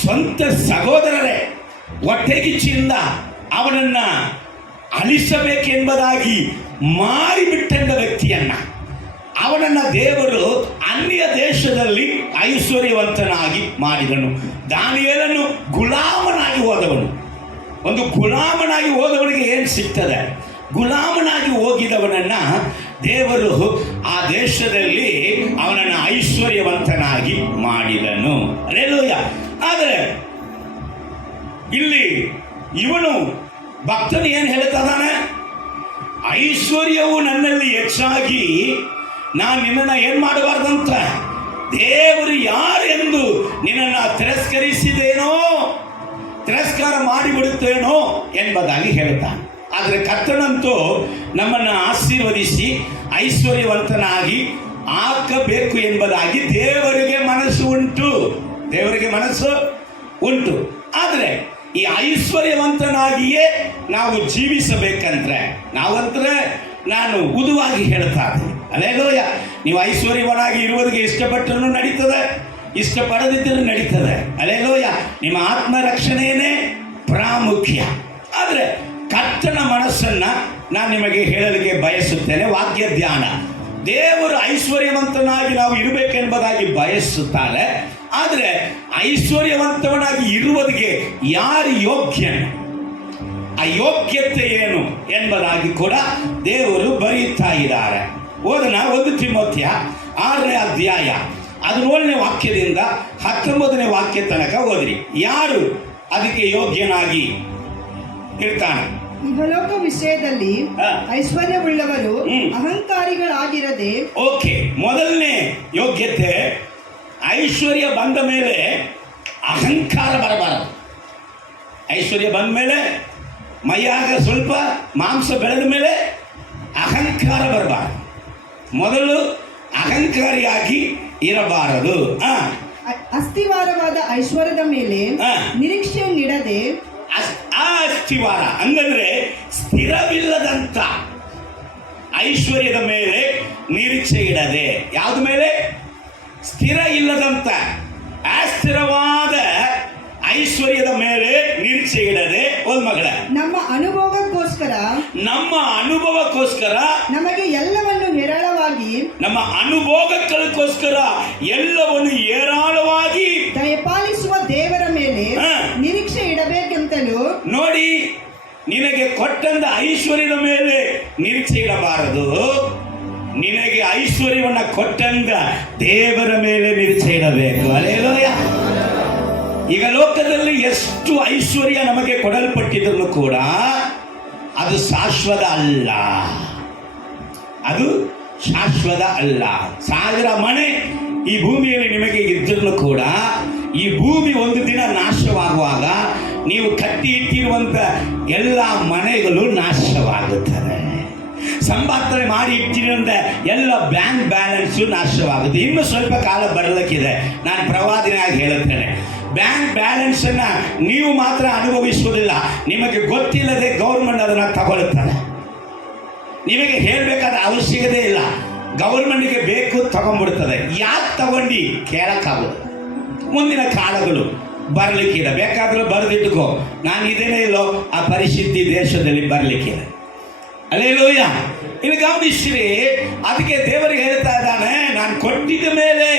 ಸ್ವಂತ ಸಹೋದರರೇ ಹೊಟ್ಟೆಗಿಚ್ಚಿಯಿಂದ ಅವನನ್ನ ಅಳಿಸಬೇಕೆಂಬುದಾಗಿ ಮಾರಿಬಿಟ್ಟಂತ ವ್ಯಕ್ತಿಯನ್ನ ಅವನನ್ನ ದೇವರು ಅನ್ಯ ದೇಶದಲ್ಲಿ ಐಶ್ವರ್ಯವಂತನಾಗಿ ಮಾಡಿದನು. ದಾನಿಯೇಲನು ಗುಲಾಮನಾಗಿ ಹೋದವನು. ಒಂದು ಗುಲಾಮನಾಗಿ ಹೋದವನಿಗೆ ಏನು ಸಿಗ್ತದೆ? ಗುಲಾಮನಾಗಿ ಹೋಗಿದವನನ್ನ ದೇವರು ಆ ದೇಶದಲ್ಲಿ ಅವನನ್ನು ಐಶ್ವರ್ಯವಂತನಾಗಿ ಮಾಡಿದನು. ಅಲ್ಲೇಲೂಯ. ಆದರೆ ಇಲ್ಲಿ ಇವನು ಭಕ್ತನು ಏನು ಹೇಳ್ತಾನೆ? ಐಶ್ವರ್ಯವು ನನ್ನಲ್ಲಿ ಹೆಚ್ಚಾಗಿ ನಾನು ನಿನ್ನನ್ನು ಏನು ಮಾಡಬಾರ್ದಂತ, ದೇವರು ಯಾರೆಂದು ನಿನ್ನನ್ನು ತಿರಸ್ಕರಿಸಿದೇನೋ, ತಿರಸ್ಕಾರ ಮಾಡಿಬಿಡುತ್ತೇನೋ ಎಂಬುದಾಗಿ ಹೇಳ್ತಾನೆ. ಆದರೆ ಕರ್ತನಂತೂ ನಮ್ಮನ್ನು ಆಶೀರ್ವದಿಸಿ ಐಶ್ವರ್ಯವಂತನಾಗಿ ಹಾಕಬೇಕು ಎಂಬುದಾಗಿ ದೇವರಿಗೆ ಮನಸ್ಸು ಉಂಟು. ದೇವರಿಗೆ ಮನಸ್ಸು ಉಂಟು. ಆದರೆ ಈ ಐಶ್ವರ್ಯವಂತನಾಗಿಯೇ ನಾವು ಜೀವಿಸಬೇಕಂದ್ರೆ ನಾವಂದ್ರೆ ನಾನು ಉದುವಾಗಿ ಹೇಳ್ತಾ ಇದ್ದೀನಿ. ಅಲ್ಲೇಲೂಯ. ನೀವು ಐಶ್ವರ್ಯವನಾಗಿ ಇರುವುದಕ್ಕೆ ಇಷ್ಟಪಟ್ಟರೂ ನಡೀತದೆ, ಇಷ್ಟಪಡದಿದ್ದರೂ ನಡೀತದೆ. ಅಲ್ಲೇಲೂಯ. ನಿಮ್ಮ ಆತ್ಮರಕ್ಷಣೆಯೇ ಪ್ರಾಮುಖ್ಯ. ಆದರೆ ಕರ್ತನ ಮನಸ್ಸನ್ನ ನಾನು ನಿಮಗೆ ಹೇಳಲಿಕ್ಕೆ ಬಯಸುತ್ತೇನೆ. ವಾಕ್ಯ ಧ್ಯಾನ ದೇವರು ಐಶ್ವರ್ಯವಂತನಾಗಿ ನಾವು ಇರಬೇಕೆಂಬುದಾಗಿ ಬಯಸುತ್ತಾರೆ. ಆದರೆ ಐಶ್ವರ್ಯವಂತವನಾಗಿ ಇರುವುದಕ್ಕೆ ಯಾರು ಯೋಗ್ಯನು, ಆ ಯೋಗ್ಯತೆ ಏನು ಎಂಬುದಾಗಿ ಕೂಡ ದೇವರು ಬರೆಯುತ್ತಾ ಇದ್ದಾರೆ. ಓದನ 1 ತಿಮೋಥೆಯ 6ನೇ ಅಧ್ಯಾಯ 17ನೇ ವಾಕ್ಯದಿಂದ 19ನೇ ವಾಕ್ಯ ತನಕ ಓದ್ರಿ. ಯಾರು ಅದಕ್ಕೆ ಯೋಗ್ಯನಾಗಿ ಇರ್ತಾನೆ? ಇಹಲೋಕ ವಿಷಯದಲ್ಲಿ ಐಶ್ವರ್ಯವುಳ್ಳವರು ಅಹಂಕಾರಿಗಳಾಗಿರದೆ. ಓಕೆ, ಮೊದಲನೇ ಯೋಗ್ಯತೆ, ಐಶ್ವರ್ಯ ಬಂದ ಮೇಲೆ ಅಹಂಕಾರ ಬರಬಾರದು. ಐಶ್ವರ್ಯ ಬಂದ ಮೇಲೆ ಮೈಯಾಗ ಸ್ವಲ್ಪ ಮಾಂಸ ಬೆಳೆದ ಮೇಲೆ ಅಹಂಕಾರ ಬರಬಾರದು. ಮೊದಲು ಅಹಂಕಾರಿಯಾಗಿ ಇರಬಾರದು. ಅಸ್ಥಿವಾರವಾದ ಐಶ್ವರ್ಯದ ಮೇಲೆ ನಿರೀಕ್ಷೆಯನ್ನಿಡದೆ. ಆ ಅಸ್ಥಿವಾರ ಹಂಗಂದ್ರೆ ಸ್ಥಿರವಿಲ್ಲದಂತ ಐಶ್ವರ್ಯದ ಮೇಲೆ ನಿರೀಕ್ಷೆ ಇಡದೆ. ಯಾವ್ದ ಮೇಲೆ? ಸ್ಥಿರ ಇಲ್ಲದಂತ ಅಸ್ಥಿರವಾದ ಐಶ್ವರ್ಯದ ಮೇಲೆ ನಿರೀಕ್ಷೆ ಇಡದೆ. ಒಂದ್ ಮಗಳ ನಮ್ಮ ಅನುಭವಕ್ಕೋಸ್ಕರ ನಮಗೆ ಎಲ್ಲವನ್ನು ಹೇರಳವಾಗಿ, ನಮ್ಮ ಅನುಭೋಗಕ್ಕೋಸ್ಕರ ಎಲ್ಲವನ್ನು ಏರಾಳವಾಗಿ ದಯಪಾಲಿಸುವ ದೇವರ ಮೇಲೆ ನಿರೀಕ್ಷೆ ಇಡಬೇಕೆಂತಲೂ. ನೋಡಿ, ನಿನಗೆ ಕೊಟ್ಟಂತ ಐಶ್ವರ್ಯದ ಮೇಲೆ ನಿರೀಕ್ಷೆ ಇಡಬಾರದು. ನಿನಗೆ ಐಶ್ವರ್ಯವನ್ನ ಕೊಟ್ಟಂತ ದೇವರ ಮೇಲೆ ನಿರೀಕ್ಷೆ ಇಡಬೇಕು. ಹಲ್ಲೆಲೂಯಾ. ಈಗ ಲೋಕದಲ್ಲಿ ಎಷ್ಟು ಐಶ್ವರ್ಯ ನಮಗೆ ಕೊಡಲ್ಪಟ್ಟಿದ್ರು ಕೂಡ ಅದು ಶಾಶ್ವತ ಅಲ್ಲ. ಅದು ಶಾಶ್ವತ ಅಲ್ಲ. 1000 ಮನೆ ಈ ಭೂಮಿಯಲ್ಲಿ ನಿಮಗೆ ಇದ್ದರೂ ಕೂಡ ಈ ಭೂಮಿ ಒಂದು ದಿನ ನಾಶವಾಗುವಾಗ ನೀವು ಕಟ್ಟಿ ಇಟ್ಟಿರುವಂತ ಎಲ್ಲ ಮನೆಗಳು ನಾಶವಾಗುತ್ತದೆ. ಸಂಪಾದನೆ ಮಾಡಿ ಇಟ್ಟಿರುವಂತ ಎಲ್ಲ ಬ್ಯಾಂಕ್ ಬ್ಯಾಲೆನ್ಸು ನಾಶವಾಗುತ್ತೆ. ಇನ್ನು ಸ್ವಲ್ಪ ಕಾಲ ಬರಲಿಕ್ಕಿದೆ. ನಾನು ಪ್ರವಾದಿನಾಗಿ ಹೇಳುತ್ತೇನೆ, ಬ್ಯಾಂಕ್ ಬ್ಯಾಲೆನ್ಸ್ ಅನ್ನ ನೀವು ಮಾತ್ರ ಅನುಭವಿಸುವುದಿಲ್ಲ, ನಿಮಗೆ ಗೊತ್ತಿಲ್ಲದೆ ಗೌರ್ಮೆಂಟ್ ಅದನ್ನ ತಗೊಳ್ಳುತ್ತದೆ. ನಿಮಗೆ ಹೇಳಬೇಕಾದ ಅವಶ್ಯಕತೆ ಇಲ್ಲ, ಗೌರ್ಮೆಂಟ್ಗೆ ಬೇಕು ತಗೊಂಡ್ಬಿಡ್ತದೆ. ಯಾಕೆ ತಗೊಂಡು ಕೇಳಕ್ಕಾಗೋದು. ಮುಂದಿನ ಕಾಲಗಳು ಬರಲಿಕ್ಕಿದೆ, ಬೇಕಾದ್ರೂ ಬರೆದಿಟ್ಟುಕೋ. ನಾನು ಇದೇನೇ ಇಲ್ಲೋ ಆ ಪರಿಸ್ಥಿತಿ ದೇಶದಲ್ಲಿ ಬರಲಿಕ್ಕಿದೆ. ಹಲ್ಲೆಲೂಯಾ. ಇನ್ನು ಗಮನಿಸ್ರಿ, ಅದಕ್ಕೆ ದೇವರಿಗೆ ಹೇಳ್ತಾ ಇದ್ದಾನೆ, ನಾನು ಕೊಟ್ಟಿದ್ದ ಮೇಲೆ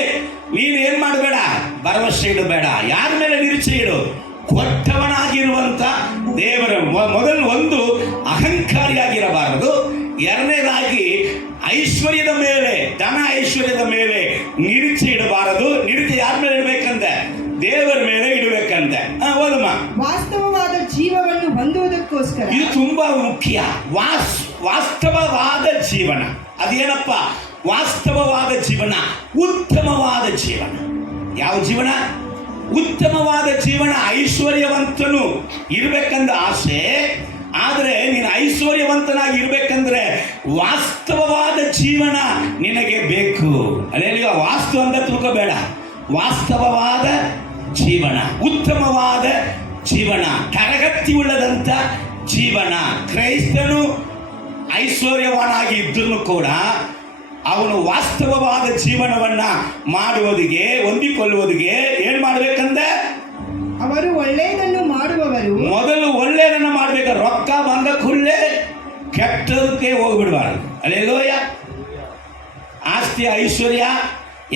ನೀನು ಏನ್ ಮಾಡಬೇಡ, ಭರವಸೆ ಇಡಬೇಡ. ಯಾರ ಮೇಲೆ ನಿರೀಕ್ಷೆ ಇಡು? ಕೊಟ್ಟವನಾಗಿರುವಂತ ದೇವರ. ಮೊದಲು ಒಂದು ಅಹಂಕಾರಿಯಾಗಿರಬಾರದು. ಎರಡನೇದಾಗಿ ಐಶ್ವರ್ಯದ ಮೇಲೆ, ಧನ ಐಶ್ವರ್ಯದ ಮೇಲೆ ನಿರೀಕ್ಷೆ ಇಡಬಾರದು. ನಿರೀಕ್ಷೆ ಯಾರ ಮೇಲೆ ಇಡಬೇಕಂತೆ? ದೇವರ ಮೇಲೆ ಇಡಬೇಕಂತೆ. ಓದಮ್ಮ. ವಾಸ್ತವವಾದ ಜೀವವನ್ನು ಹೊಂದುವುದಕ್ಕೋಸ್ಕರ. ಇದು ತುಂಬಾ ಮುಖ್ಯ. ವಾಸ್ತವವಾದ ಜೀವನ ಅದೇನಪ್ಪ? ವಾಸ್ತವವಾದ ಜೀವನ, ಉತ್ತಮವಾದ ಜೀವನ. ಯಾವ ಜೀವನ? ಉತ್ತಮವಾದ ಜೀವನ. ಐಶ್ವರ್ಯವಂತನು ಇರ್ಬೇಕಂದ ಆಸೆ, ಆದರೆ ನೀನು ಐಶ್ವರ್ಯವಂತನಾಗಿ ಇರ್ಬೇಕಂದ್ರೆ ವಾಸ್ತವವಾದ ಜೀವನ ನಿನಗೆ ಬೇಕು. ಅಲ್ಲೇಲಿಗ ವಾಸ್ತು ಅಂತ ತಿಳ್ಕೋಬೇಡ. ವಾಸ್ತವವಾದ ಜೀವನ, ಉತ್ತಮವಾದ ಜೀವನ, ತರಗತಿ ಉಳ್ಳದಂತ ಜೀವನ. ಕ್ರೈಸ್ತನು ಐಶ್ವರ್ಯವನಾಗಿ ಇದ್ದರೂ ಕೂಡ ಅವನು ವಾಸ್ತವವಾದ ಜೀವನವನ್ನ ಮಾಡುವುದಿಗೆ, ಹೊಂದಿಕೊಳ್ಳುವುದಿಗೆ ಏನ್ ಮಾಡ್ಬೇಕಂದ್ರೆ ಅವರು ಒಳ್ಳೆಯದನ್ನು ಮಾಡುವವರು. ಮೊದಲು ಒಳ್ಳೆಯದನ್ನು ಮಾಡ್ಬೇಕು. ರೊಕ್ಕ ಬಂದ ಕೂಡಲೇ ಕೆಟ್ಟದಕ್ಕೆ ಹೋಗ್ಬಿಡ್ಬಾರ್ದು. ಹಲ್ಲೆಲೂಯಾ. ಆಸ್ತಿ ಐಶ್ವರ್ಯ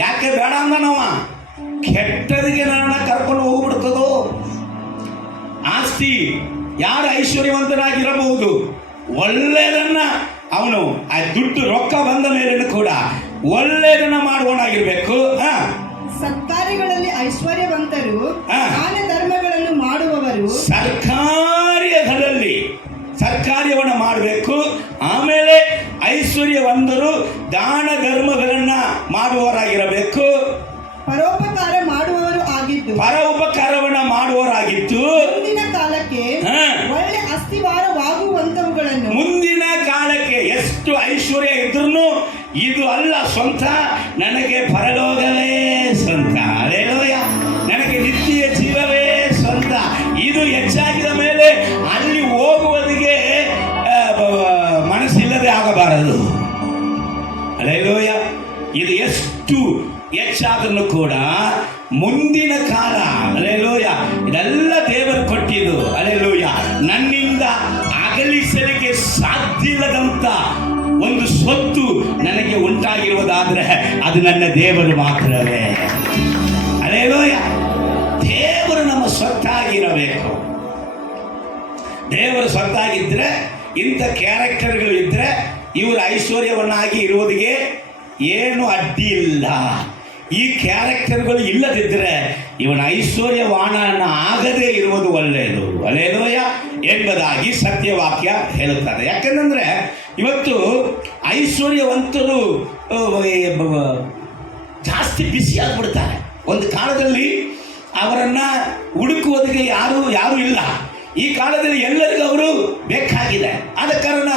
ಯಾಕೆ ಬೇಡ ಅಂದ ನಾವ? ಕೆಟ್ಟದಿಗೆ ನನ್ನ ಕರ್ಕೊಂಡು ಹೋಗ್ಬಿಡ್ತದೋ. ಆಸ್ತಿ, ಯಾರು ಐಶ್ವರ್ಯವಂತನಾಗಿರಬಹುದು, ಒಳ್ಳೆಯದನ್ನ ಅವನು ಆ ದುಡ್ಡು ರೊಕ್ಕ ಬಂದ ಮೇಲೆ ಕೂಡ ಒಳ್ಳೆಯದನ್ನ ಮಾಡುವನಾಗಿರ್ಬೇಕು. ಸರ್ಕಾರಗಳಲ್ಲಿ ಐಶ್ವರ್ಯವಂತರು, ದಾನ ಧರ್ಮಗಳನ್ನು ಮಾಡುವವರು. ಸರ್ಕಾರ್ಯವನ್ನು ಮಾಡಬೇಕು. ಆಮೇಲೆ ಐಶ್ವರ್ಯವಂತರು ದಾನ ಧರ್ಮಗಳನ್ನ ಮಾಡುವವರಾಗಿರಬೇಕು. ಪರೋಪಕಾರವನ್ನ ಮಾಡುವವರಾಗಿದ್ದು ಮುಂದಿನ ಕಾಲಕ್ಕೆ ಒಳ್ಳೆ ಅಸ್ಥಿವಾರವಾಗುವಂತವುಗಳನ್ನು. ಮುಂದಿನ ಕಾಲಕ್ಕೆ ಎಷ್ಟು ಐಶ್ವರ್ಯ ಇದ್ರೂ ಇದು ಅಲ್ಲ ಸ್ವಂತ, ನನಗೆ ಪರಲೋಕವೇ ಸ್ವಂತ. ಹಲ್ಲೆಲೂಯಾ. ನನಗೆ ನಿತ್ಯ ಜೀವವೇ ಸ್ವಂತ. ಇದು ಹೆಚ್ಚಾಗಿದ ಮೇಲೆ ಅಲ್ಲಿ ಹೋಗುವುದಕ್ಕೆ ಮನಸ್ಸಿಲ್ಲದೆ ಆಗಬಾರದು. ಹಲ್ಲೆಲೂಯಾ. ಇದು ಎಷ್ಟು ಹೆಚ್ಚಾದರೂ ಕೂಡ ಮುಂದಿನ ಕಾಲ, ಹಲ್ಲೆಲೂಯಾ, ಇದೆಲ್ಲ ದೇವರು ಕೊಟ್ಟಿದ್ದು. ಹಲ್ಲೆಲೂಯಾ. ನನ್ನಿಂದ ಅಗಲಿಸಲಿಕ್ಕೆ ಸಾಧ್ಯ ಇಲ್ಲದಂತ ಒಂದು ಸ್ವತ್ತು ನನಗೆ ಉಂಟಾಗಿರುವುದಾದ್ರೆ ಅದು ನನ್ನ ದೇವರು ಮಾತ್ರವೇ. ಹಲ್ಲೆಲೂಯ. ದೇವರು ನಮ್ಮ ಸ್ವತ್ತಾಗಿರಬೇಕು. ದೇವರು ಸ್ವತ್ತಾಗಿದ್ರೆ, ಇಂಥ ಕ್ಯಾರೆಕ್ಟರ್ಗಳು ಇದ್ರೆ ಇವರು ಐಶ್ವರ್ಯವನ್ನಾಗಿ ಇರುವುದಕ್ಕೆ ಏನು ಅಡ್ಡಿ ಇಲ್ಲ. ಈ ಕ್ಯಾರೆಕ್ಟರ್ಗಳು ಇಲ್ಲದಿದ್ದರೆ ಇವನ ಐಶ್ವರ್ಯವಾಣನ ಆಗದೇ ಇರುವುದು ಒಳ್ಳೆಯದು. ಹಲ್ಲೆಲೂಯ ಎಂಬುದಾಗಿ ಸತ್ಯವಾಕ್ಯ ಹೇಳುತ್ತದೆ. ಯಾಕಂದ್ರೆ ಇವತ್ತು ಐಶ್ವರ್ಯವಂತರು ಜಾಸ್ತಿ ಬಿಸಿ ಆಗ್ಬಿಡ್ತಾರೆ. ಒಂದು ಕಾಲದಲ್ಲಿ ಅವರನ್ನ ಹುಡುಕುವುದಕ್ಕೆ ಯಾರು ಇಲ್ಲ. ಈ ಕಾಲದಲ್ಲಿ ಎಲ್ಲರಿಗೂ ಅವರು ಬೇಕಾಗಿದೆ. ಆದ ಕಾರಣ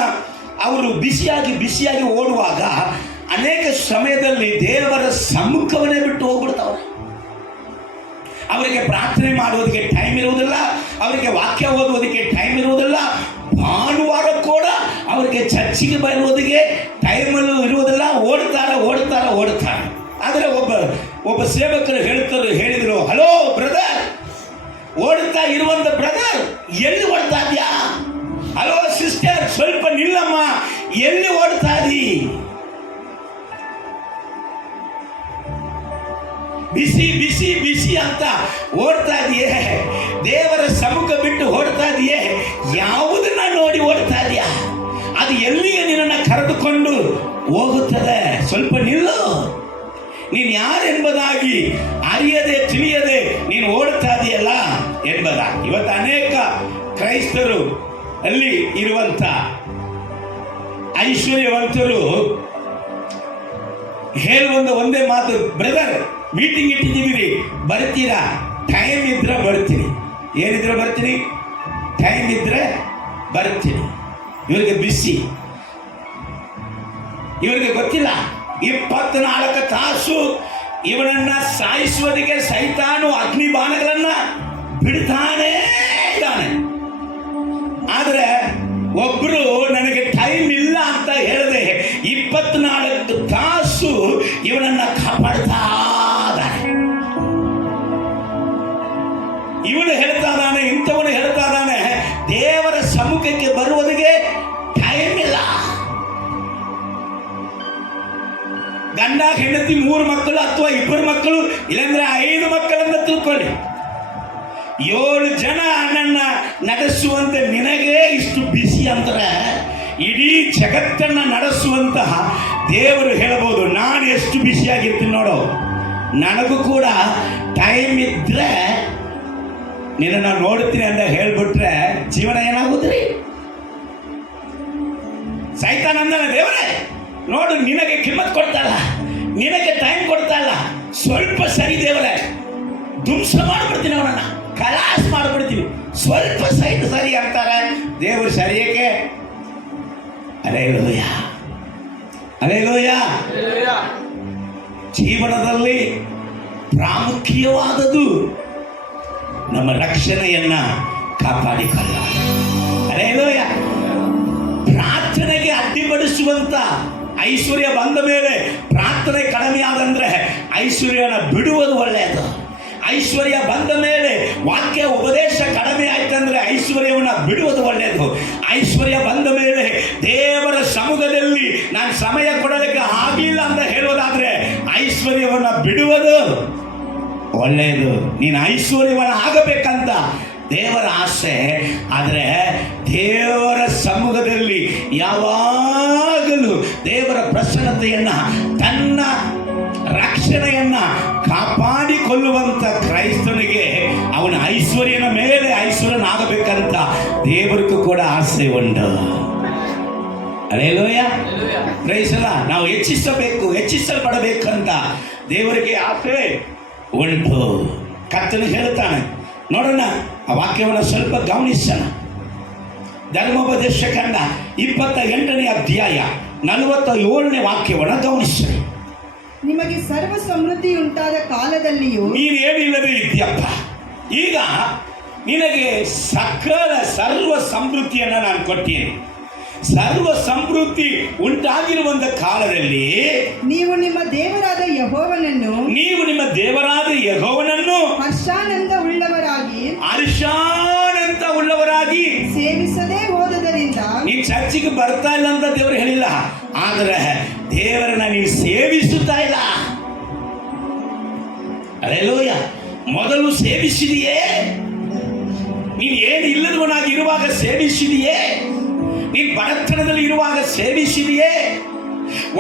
ಅವರು ಬಿಸಿಯಾಗಿ ಓಡುವಾಗ ಅನೇಕ ಸಮಯದಲ್ಲಿ ದೇವರ ಸಮ್ಮುಖವನ್ನೇ ಬಿಟ್ಟು ಹೋಗ್ಬಿಡ್ತಾವೆ. ಅವರಿಗೆ ಪ್ರಾರ್ಥನೆ ಮಾಡುವುದಕ್ಕೆ ಟೈಮ್ ಇರುವುದಿಲ್ಲ, ಅವರಿಗೆ ವಾಕ್ಯ ಓದುವುದಕ್ಕೆ ಟೈಮ್ ಇರುವುದಿಲ್ಲ, ಭಾನುವಾರ ಕೂಡ ಅವರಿಗೆ ಚರ್ಚಿಗೆ ಬರುವುದಕ್ಕೆ ಟೈಮಲ್ಲೂ ಇರುವುದಿಲ್ಲ. ಓಡ್ತಾರೆ. ಆದರೆ ಒಬ್ಬ ಸೇವಕರು ಹೇಳಿದರು, ಹಲೋ ಬ್ರದರ್, ಓಡ್ತಾ ಇರುವಂತ ಬ್ರದರ್, ಎಲ್ಲಿ ಓಡ್ತಾ ಇದ್ಯಾ? ಹಲೋ ಸಿಸ್ಟರ್, ಸ್ವಲ್ಪ ನಿಲ್ಲಮ್ಮ, ಎಲ್ಲಿ ಓಡ್ತಾ ಇದ್ದೀ? ಬಿಸಿ ಅಂತ ಓಡ್ತಾ ಇದೆಯೇ? ದೇವರ ಸಮ್ಮುಖ ಬಿಟ್ಟು ಓಡ್ತಾ ಇದೆಯೇ? ಯಾವುದನ್ನ ನೋಡಿ ಓಡ್ತಾ ಇದೆಯಾ? ಅದು ಎಲ್ಲಿಗೆ ನಿನ್ನನ್ನು ಕರೆದುಕೊಂಡು ಹೋಗುತ್ತದೆ? ಸ್ವಲ್ಪ ನಿಲ್ಲು. ನೀನು ಯಾರೆಂಬುದಾಗಿ ಅರಿಯದೆ ತಿಳಿಯದೆ ನೀನು ಓಡ್ತಾ ಇದೆಯಲ್ಲ ಎಂಬುದಾಗಿ. ಇವತ್ತು ಅನೇಕ ಕ್ರೈಸ್ತರು ಅಲ್ಲಿ ಇರುವಂತ ಐಶ್ವರ್ಯವಂತರು ಹೇಳುವಂತ ಒಂದೇ ಮಾತು, ಬ್ರದರ್ ಮೀಟಿಂಗ್ ಇಟ್ಟಿದ್ದೀವಿ, ಬರ್ತೀರಾ? ಟೈಮ್ ಇದ್ರೆ ಬರ್ತೀನಿ. ಏನಿದ್ರೆ ಬರ್ತೀನಿ, ಟೈಮ್ ಇದ್ರೆ ಬರ್ತೀನಿ. ಇವರಿಗೆ ಬಿಸಿ, ಇವರಿಗೆ ಗೊತ್ತಿಲ್ಲ 24 ತಾಸು ಇವನನ್ನ ಸಾಯಿಸುವುದಕ್ಕೆ ಸೈತಾನು ಅಗ್ನಿ ಬಾಣಗಳನ್ನ ಬಿಡ್ತಾನೇ ಇದ್ದಾನೆ. ಆದರೆ ಒಬ್ರು ನನಗೆ ಟೈಮ್ ಇಲ್ಲ ಅಂತ ಹೇಳಿದೆ 24 ತಾಸು ಇವನನ್ನ ಕಾಪಾಡ್ತಾ ಇದ್ದಾನೆ. ಇವನು ಹೇಳ್ತಾ ಇದ್ದಾನೆ, ಇಂಥವನು ಹೇಳ್ತಾ ಇದ್ದಾನೆ, ದೇವರ ಸಮ್ಮುಖಕ್ಕೆ ಬರುವುದಕ್ಕೆ ಟೈಮ್ ಇಲ್ಲ. ಗಂಡ ಹೆಂಡತಿ 3 ಮಕ್ಕಳು ಅಥವಾ 2 ಮಕ್ಕಳು, ಇಲ್ಲಾಂದ್ರೆ 5 ಮಕ್ಕಳನ್ನ ತಿಳ್ಕೊಳ್ಳಿ, 7 ಜನ ನನ್ನ ನಡೆಸುವಂತೆ ನಿನಗೆ ಇಷ್ಟು ಬಿಸಿ ಅಂದ್ರೆ ಇಡೀ ಜಗತ್ತನ್ನ ನಡೆಸುವಂತಹ ದೇವರು ಹೇಳಬಹುದು, ನಾನು ಎಷ್ಟು ಬಿಸಿಯಾಗಿರ್ತೀನಿ ನೋಡು, ನನಗೂ ಕೂಡ ಟೈಮ್ ಇದ್ರೆ ನಿನ್ನ ನೋಡ್ತೀನಿ ಅಂತ ಹೇಳ್ಬಿಟ್ರೆ ಜೀವನ ಏನಾಗುದ್ರಿ? ಸೈತಾನ ಅಂದನ, ದೇವರೇ ನೋಡು, ನಿನಗೆ ಕಿಮ್ಮತ್ ಕೊಡ್ತಾ ಇಲ್ಲ, ನಿನಗೆ ಟೈಮ್ ಕೊಡ್ತಾ ಇಲ್ಲ, ಸ್ವಲ್ಪ ಸರಿ ದೇವರೇ, ಧ್ವಂಸ ಮಾಡ್ಬಿಡ್ತೀನಿ, ಅವನನ್ನ ಕಲಾಸ್ ಮಾಡ್ಬಿಡ್ತೀನಿ, ಸ್ವಲ್ಪ ಸರಿ ಅಂತಾರೆ. ದೇವರು ಸರಿಯಕ್ಕೆ ಹಲ್ಲೆಲೂಯ, ಹಲ್ಲೆಲೂಯ. ಜೀವನದಲ್ಲಿ ಪ್ರಾಮುಖ್ಯವಾದದ್ದು ನಮ್ಮ ರಕ್ಷಣೆಯನ್ನ ಕಾಪಾಡಿಕೊಳ್ಳ. ಹಲ್ಲೆಲೂಯ. ಪ್ರಾರ್ಥನೆಗೆ ಅಡ್ಡಿಪಡಿಸುವಂತ ಐಶ್ವರ್ಯ ಬಂದ ಮೇಲೆ ಪ್ರಾರ್ಥನೆ ಕಡಿಮೆ ಆದಂದ್ರೆ ಐಶ್ವರ್ಯನ ಬಿಡುವುದು ಒಳ್ಳೆಯದು. ಐಶ್ವರ್ಯ ಬಂದ ಮೇಲೆ ವಾಕ್ಯ ಉಪದೇಶ ಕಡಿಮೆ ಆಯ್ತಂದ್ರೆ ಐಶ್ವರ್ಯವನ್ನ ಬಿಡುವುದು ಒಳ್ಳೆಯದು. ಐಶ್ವರ್ಯ ಬಂದ ಮೇಲೆ ದೇವರ ಸಮ್ಮುಖದಲ್ಲಿ ನಾನು ಸಮಯ ಕೊಡಲಿಕ್ಕೆ ಆಗಿಲ್ಲ ಅಂತ ಹೇಳುವುದಾದ್ರೆ ಐಶ್ವರ್ಯವನ್ನ ಬಿಡುವುದು ಒಳ್ಳೆಯದು. ನೀನು ಐಶ್ವರ್ಯವನ್ನ ಆಗಬೇಕಂತ ದೇವರ ಆಸೆ. ಆದರೆ ದೇವರ ಸಮ್ಮುಖದಲ್ಲಿ ಯಾವಾಗಲೂ ದೇವರ ಪ್ರಸನ್ನತೆಯನ್ನ, ತನ್ನ ರಕ್ಷಣೆಯನ್ನ ಕಾಪಾಡಿಕೊಳ್ಳುವಂತ ಕ್ರೈಸ್ತನಿಗೆ ಅವನ ಐಶ್ವರ್ಯನ ಮೇಲೆ ಐಶ್ವರ್ಯನಾಗಬೇಕಂತ ದೇವರಿಗೂ ಕೂಡ ಆಸೆ ಉಂಟು. ಹಲ್ಲೆಲೂಯ. ಪ್ರೈಸಲ್ಲ. ನಾವು ಹೆಚ್ಚಿಸಲ್ಪಡಬೇಕಂತ ದೇವರಿಗೆ ಆಸೆ ಉಂಟು. ಕರ್ತನು ಹೇಳ್ತಾನೆ, ನೋಡೋಣ ಆ ವಾಕ್ಯವನ್ನು ಸ್ವಲ್ಪ ಗಮನಿಸೋಣ. ಧರ್ಮೋಪದೇಶ ಕಂಡ 28ನೇ ಅಧ್ಯಾಯ 47ನೇ ವಾಕ್ಯವನ್ನು ಗಮನಿಸಿ. ನಿಮಗೆ ಸರ್ವ ಸಮೃದ್ಧಿ ಉಂಟಾದ ಕಾಲದಲ್ಲಿಯೂ ನೀನೇನಿಲ್ಲದೆ ಇದ್ಯಪ್ಪ, ಈಗ ನಿನಗೆ ಸರ್ವ ಸಮೃದ್ಧಿಯನ್ನು ನಾನು ಕೊಟ್ಟೇನೆ. ಸರ್ವ ಸಮೃದ್ಧಿ ಉಂಟಾಗಿರುವಂತ ಕಾಲದಲ್ಲಿ ನೀವು ನಿಮ್ಮ ದೇವರಾದ ಯೆಹೋವನನ್ನು ಹರ್ಷಾನಂದ ಉಳ್ಳವರಾಗಿ ಸೇವಿಸದೇ ಹೋದದರಿಂದ. ನೀ ಚರ್ಚಿಗೆ ಬರ್ತಾ ಇಲ್ಲ ಅಂತ ದೇವರು ಹೇಳಿಲ್ಲ, ಆದರೆ ದೇವರನ್ನ ನೀನು ಸೇವಿಸುತ್ತಾ ಇಲ್ಲ. ಹಲ್ಲೆಲೂಯಾ. ಮೊದಲು ಸೇವಿಸಿದೆಯೇ? ನೀನು ಏನು ಇಲ್ಲದವನಾಗಿ ಇರುವಾಗ ಸೇವಿಸಿದೆಯೇ? ನೀನು ಬಡತನದಲ್ಲಿ ಇರುವಾಗ ಸೇವಿಸಿದೆಯೇ?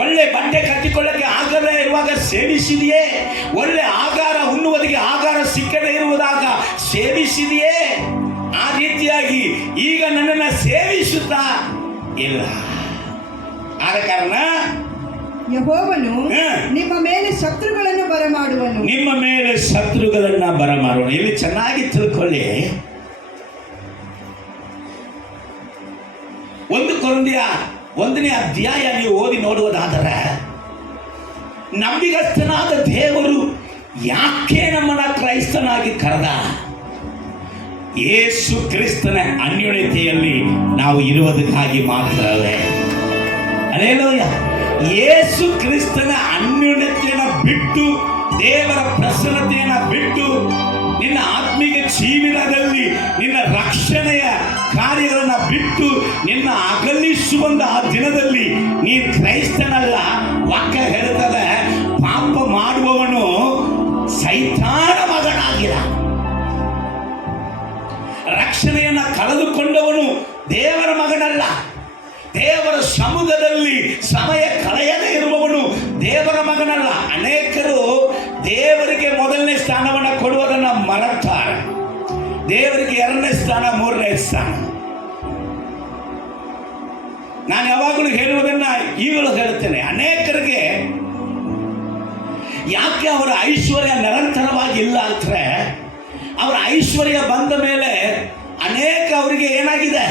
ಒಳ್ಳೆ ಬಟ್ಟೆ ಕಟ್ಟಿಕೊಳ್ಳಕ್ಕೆ ಆಗದೇ ಇರುವಾಗ ಸೇವಿಸಿದೆಯೇ? ಒಳ್ಳೆ ಆಹಾರ ಉಣ್ಣುವುದಕ್ಕೆ ಆಹಾರ ಸಿಕ್ಕದೇ ಇರುವುದಾಗ ಸೇವಿಸಿದೆಯೇ? ಆ ರೀತಿಯಾಗಿ ಈಗ ನನ್ನನ್ನು ಸೇವಿಸುತ್ತಾ ಇಲ್ಲ. ಆದ ಕಾರಣ ಯೆಹೋವನು ನಿಮ್ಮ ಮೇಲೆ ಶತ್ರುಗಳನ್ನು ಬರಮಾಡುವನು. ನಿಮ್ಮ ಮೇಲೆ ಶತ್ರುಗಳನ್ನ ಬರಮಾಡುವನು. ಇಲ್ಲಿ ಚೆನ್ನಾಗಿ ತಿಳ್ಕೊಳ್ಳಿ. 1 ಕೊರಿಂಥಿಯ 1ನೇ ಅಧ್ಯಾಯ ನೀವು ಓದಿ ನೋಡುವುದಾದರೆ, ನಂಬಿಗಸ್ತನಾದ ದೇವರು ಯಾಕೆ ನಮ್ಮನ್ನ ಕ್ರೈಸ್ತನಾಗಿ ಕರೆದ? ಯೇಸು ಕ್ರಿಸ್ತನ ಅನ್ಯೋನ್ಯತೆಯಲ್ಲಿ ನಾವು ಇರುವುದಕ್ಕಾಗಿ ಮಾತ್ರವೇ. ಹಲ್ಲೆಲೂಯಾ. ಯೇಸು ಕ್ರಿಸ್ತನ ಅನ್ಯೋನ್ಯತೆಯನ್ನು ಬಿಟ್ಟು, ದೇವರ ಪ್ರಸನ್ನತೆಯನ್ನು ಬಿಟ್ಟು, ನಿನ್ನ ಆತ್ಮಿಕ ಜೀವನದಲ್ಲಿ ನಿನ್ನ ರಕ್ಷಣೆಯ ಕಾರ್ಯಗಳನ್ನು ಬಿಟ್ಟು ನಿನ್ನ ಅಗಲಿಸುವಂತ ಆ ದಿನದಲ್ಲಿ ನೀನು ಕ್ರೈಸ್ತನಲ್ಲ. ವಾಕ್ಯ ಹೇಳುತ್ತದೆ, ಪಾಪ ಮಾಡುವವನು ಸೈತಾನ ಮಗನಾಗಿರ. ರಕ್ಷಣೆಯನ್ನು ಕಳೆದುಕೊಂಡವನು ದೇವರ ಮಗನಲ್ಲ. ದೇವರ ಸಮ್ಮುಖದಲ್ಲಿ ಸಮಯ ಕಳೆಯದೇ ಇರುವವನು ದೇವರ ಮಗನಲ್ಲ. ಅನೇಕರು ದೇವರಿಗೆ ಮೊದಲನೇ ಸ್ಥಾನವನ್ನು ಕೊಡುವುದನ್ನು ಮರೆತಾರೆ. ದೇವರಿಗೆ 2ನೇ ಸ್ಥಾನ, 3ನೇ ಸ್ಥಾನ. ನಾನು ಯಾವಾಗಲೂ ಹೇಳುವುದನ್ನ ಈಗಲೂ ಹೇಳುತ್ತೇನೆ. ಅನೇಕರಿಗೆ ಯಾಕೆ ಅವರ ಐಶ್ವರ್ಯ ನಿರಂತರವಾಗಿ ಇಲ್ಲ ಅಂದ್ರೆ, ಅವರ ಐಶ್ವರ್ಯ ಬಂದ ಮೇಲೆ ಅನೇಕ ಅವರಿಗೆ ಏನಾಗಿದೆ,